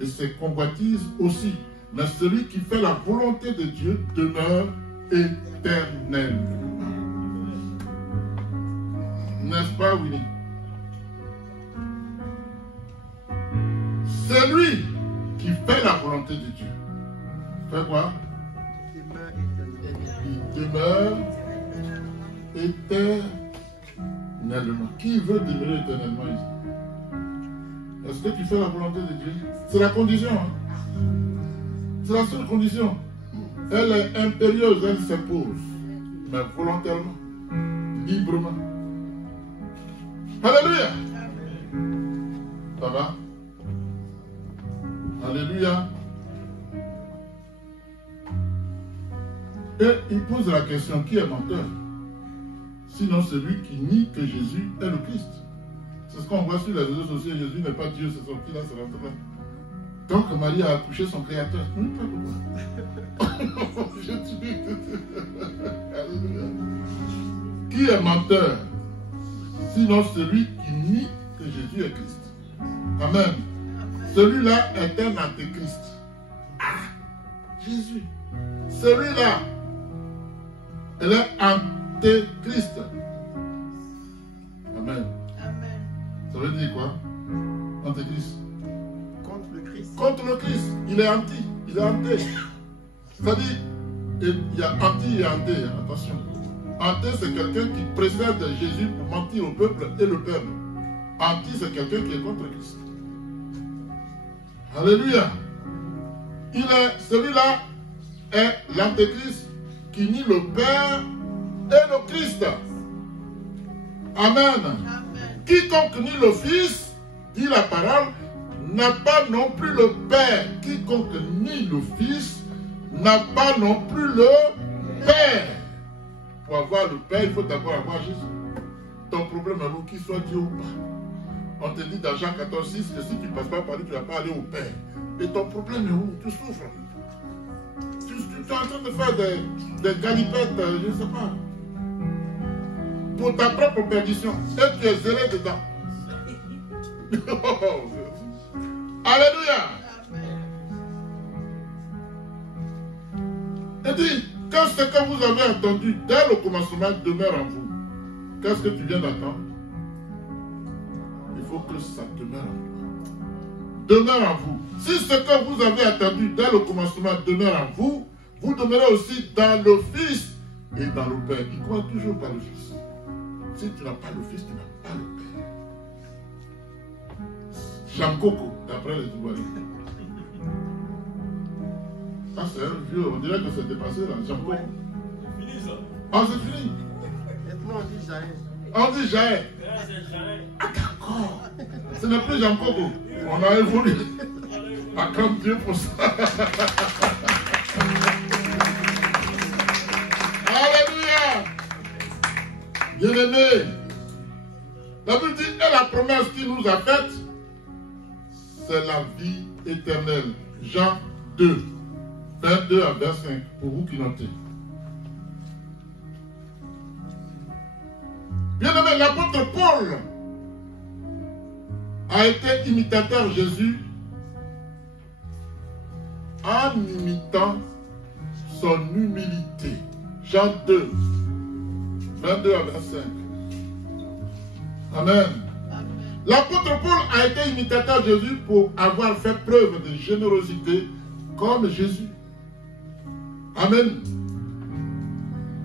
et ses convoitises aussi. Mais celui qui fait la volonté de Dieu demeure éternellement. N'est-ce pas, Willy? Celui qui fait la volonté de Dieu fait quoi? Il demeure éternellement. Qui veut demeurer éternellement ici? Est-ce que tu fais la volonté de Dieu? C'est la condition. Hein? C'est la seule condition. Elle est impérieuse, elle s'impose. Mais volontairement, librement. Alléluia. Ça va? Alléluia. Et il pose la question, qui est menteur? Sinon celui qui nie que Jésus est le Christ. C'est ce qu'on voit sur les réseaux sociaux. Jésus n'est pas Dieu, c'est sorti là, c'est rentré là. Donc Marie a accouché son créateur. Oui, pas pourquoi. Qui est menteur? Sinon celui qui nie que Jésus est Christ. Amen. Celui-là est un antéchrist. Ah, Jésus. Celui-là, elle est antéchrist. Amen. Amen. Ça veut dire quoi? Antéchrist. Contre le Christ. Contre le Christ. Il est anti. Il est anté. C'est-à-dire, il y a anti et anté. Attention. Anté, c'est quelqu'un qui précède Jésus pour mentir au peuple et le peuple. Anti, c'est quelqu'un qui est contre Christ. Alléluia. Celui-là est l'antéchrist qui nie le Père et le Christ. Amen. Amen. Quiconque nie le Fils, dit la parole, n'a pas non plus le Père. Quiconque nie le Fils n'a pas non plus le Père. Pour avoir le Père, il faut d'abord avoir Jésus. Ton problème est où, qu'il soit Dieu ou pas. On te dit dans Jean 14, 6 que si tu ne passes pas par lui, tu ne vas pas aller au Père. Et ton problème est où? Tu souffres. Tu es en train de faire des galipettes, je ne sais pas. Pour ta propre perdition. Et tu es zélé dedans. Alléluia. Il dit, quand ce que vous avez entendu dès le commencement demeure en vous, qu'est-ce que tu viens d'entendre? Il faut que ça demeure en vous. Demeure en vous. Si ce que vous avez entendu dès le commencement demeure en vous, vous demeurez aussi dans le Fils et dans le Père. Il croit toujours par le Fils. Si tu n'as pas le Fils, tu n'as pas le Père. Jean Coco, d'après les Ivoiriens. Ah, c'est un vieux, on dirait que c'est dépassé là. Jean Coco. C'est fini ça. Ah, c'est fini. Maintenant on dit Jaël. On dit Jaël. Ah, d'accord. Ce n'est plus Jean Coco. On a évolué. Acclame Dieu pour ça. Alléluia. Bien-aimé, la Bible dit, et la promesse qu'il nous a faite, c'est la vie éternelle. Jean 2, 22 à 25, pour vous qui notez. Bien-aimé, l'apôtre Paul a été imitateur de Jésus en imitant son humilité. Jean 2, 22 à 25. Amen. L'apôtre Paul a été imitateur de Jésus pour avoir fait preuve de générosité comme Jésus. Amen.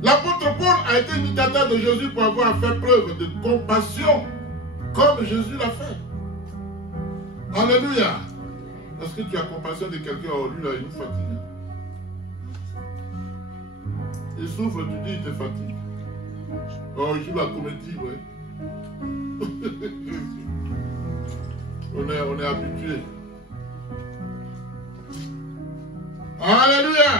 L'apôtre Paul a été imitateur de Jésus pour avoir fait preuve de compassion comme Jésus l'a fait. Alléluia. Est-ce que tu as compassion de quelqu'un? Oh, lui là, il nous fatigue. Il souffre, tu dis, il te fatigue. Oh, il joue la comédie, ouais. on est habitué. Alléluia.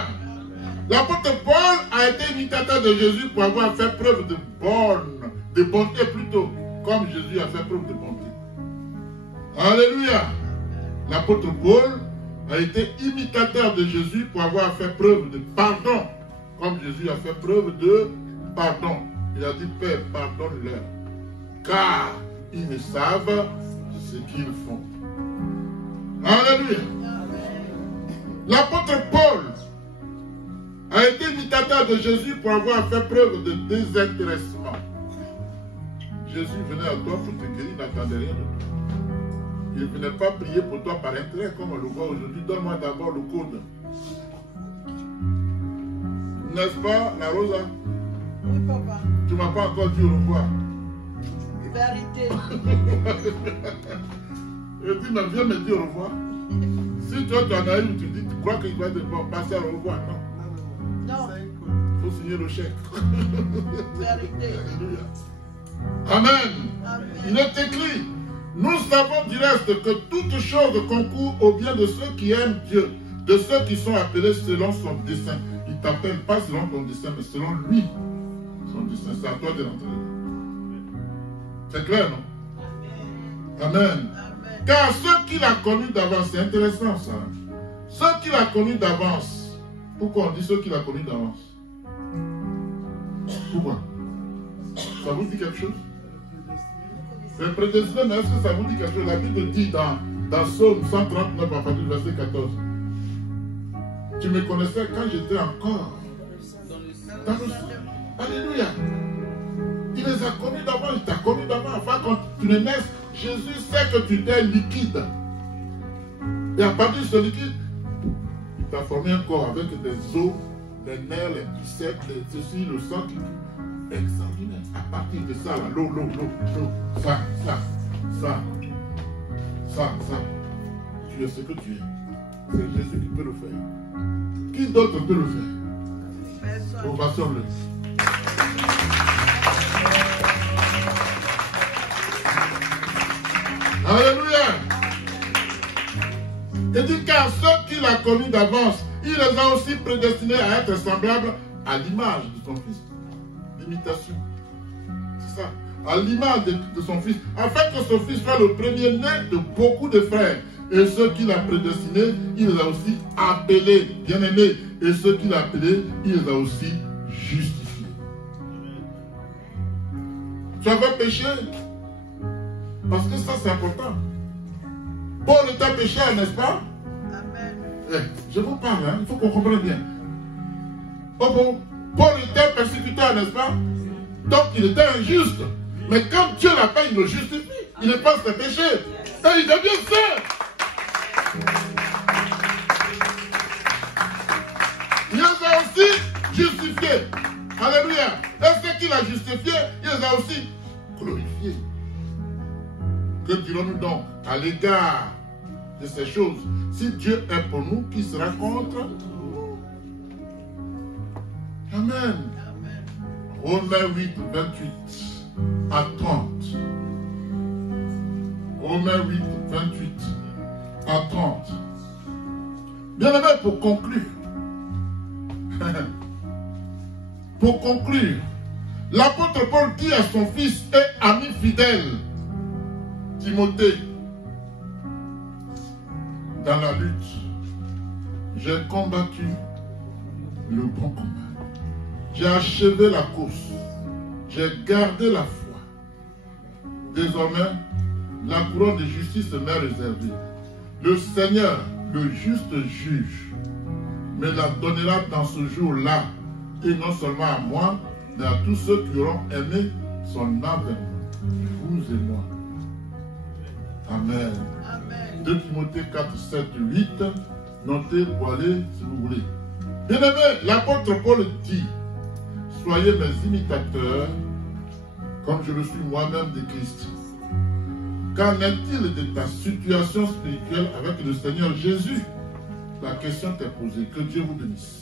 L'apôtre Paul a été imitateur de Jésus pour avoir fait preuve de bonté plutôt, comme Jésus a fait preuve de bonté. Alléluia. L'apôtre Paul a été imitateur de Jésus pour avoir fait preuve de pardon, comme Jésus a fait preuve de pardon. Il a dit, Père, pardonne-leur, car ils ne savent ce qu'ils font. Alléluia. L'apôtre Paul a été imitateur de Jésus pour avoir fait preuve de désintéressement. Jésus venait à toi pour te guérir, il n'attendait rien de toi. Il ne venait pas prier pour toi par intérêt, comme on le voit aujourd'hui. Donne-moi d'abord le code. N'est-ce pas, la Rosa? Oui, papa. Tu ne m'as pas encore dit au revoir. Vérité. Il dit, mais viens me dire au revoir. Si toi tu en as eu, tu dis, tu crois qu'il va te passer au revoir? Non. Non. Il faut signer le chèque. Vérité. Amen. Amen. Il est écrit, nous savons du reste que toutes choses concourent au bien de ceux qui aiment Dieu, de ceux qui sont appelés selon son dessein. Il ne t'appelle pas selon ton dessein, mais selon lui. Son dessein, c'est à toi de rentrer. C'est clair, non? Amen. Amen. Car ceux qu'il a connus d'avance, c'est intéressant ça. Ceux qu'il a connus d'avance. Pourquoi on dit ceux qu'il a connus d'avance? Pourquoi? Ça vous dit quelque chose? C'est prédestiné, mais est-ce que ça vous dit quelque chose? La Bible dit dans Psaume 139, à partir du verset 14. Tu me connaissais quand j'étais encore dans le sang. Alléluia. Il les a connus d'avant, il t'a connu d'avant. Enfin, quand tu ne naisses, Jésus sait que tu es liquide. Et à partir de ce liquide, il t'a formé un corps avec des os, les nerfs, les biceps, ceci, le sang qui est extraordinaire. À partir de ça, l'eau, ça. Tu es ce que tu es. C'est Jésus qui peut le faire. Qui d'autre peut le faire? Ovation-le. Alléluia. Il dit car ceux qu'il a connus d'avance, il les a aussi prédestinés à être semblables à l'image de son Fils. L'imitation. C'est ça. À l'image de son Fils. Afin que son Fils soit le premier-né de beaucoup de frères. Et ceux qu'il a prédestinés, il les a aussi appelés, bien-aimés. Et ceux qu'il a appelés, il les a aussi justifiés. Tu avais péché. Parce que ça, c'est important. Paul était pécheur, n'est-ce pas? Amen. Je vous parle, hein? Il faut qu'on comprenne bien. Paul était persécuteur, n'est-ce pas? Donc il était injuste. Mais quand Dieu l'appelle, il le justifie. Il efface ses péchés. Et il devient saint. Il les a aussi justifiés. Alléluia. Et ce qu'il a justifié, il les a aussi glorifiés. Que dirons-nous donc à l'égard de ces choses? Si Dieu est pour nous, qui sera contre nous? Amen. Romains 8, 28 à 30. Romains 8, 28 à 30. Bien aimé, pour conclure, l'apôtre Paul dit à son fils et ami fidèle, Timothée, dans la lutte, j'ai combattu le bon combat. J'ai achevé la course. J'ai gardé la foi. Désormais, la couronne de justice m'est réservée. Le Seigneur, le juste juge, me la donnera dans ce jour-là, et non seulement à moi, mais à tous ceux qui auront aimé son avènement, vous et moi. Amen. Amen. 2 Timothée 4, 7, 8. Notez pour aller si vous voulez. Bien-aimé, l'apôtre Paul dit, soyez mes imitateurs, comme je le suis moi-même de Christ. Qu'en est-il de ta situation spirituelle avec le Seigneur Jésus? La question t'est posée. Que Dieu vous bénisse.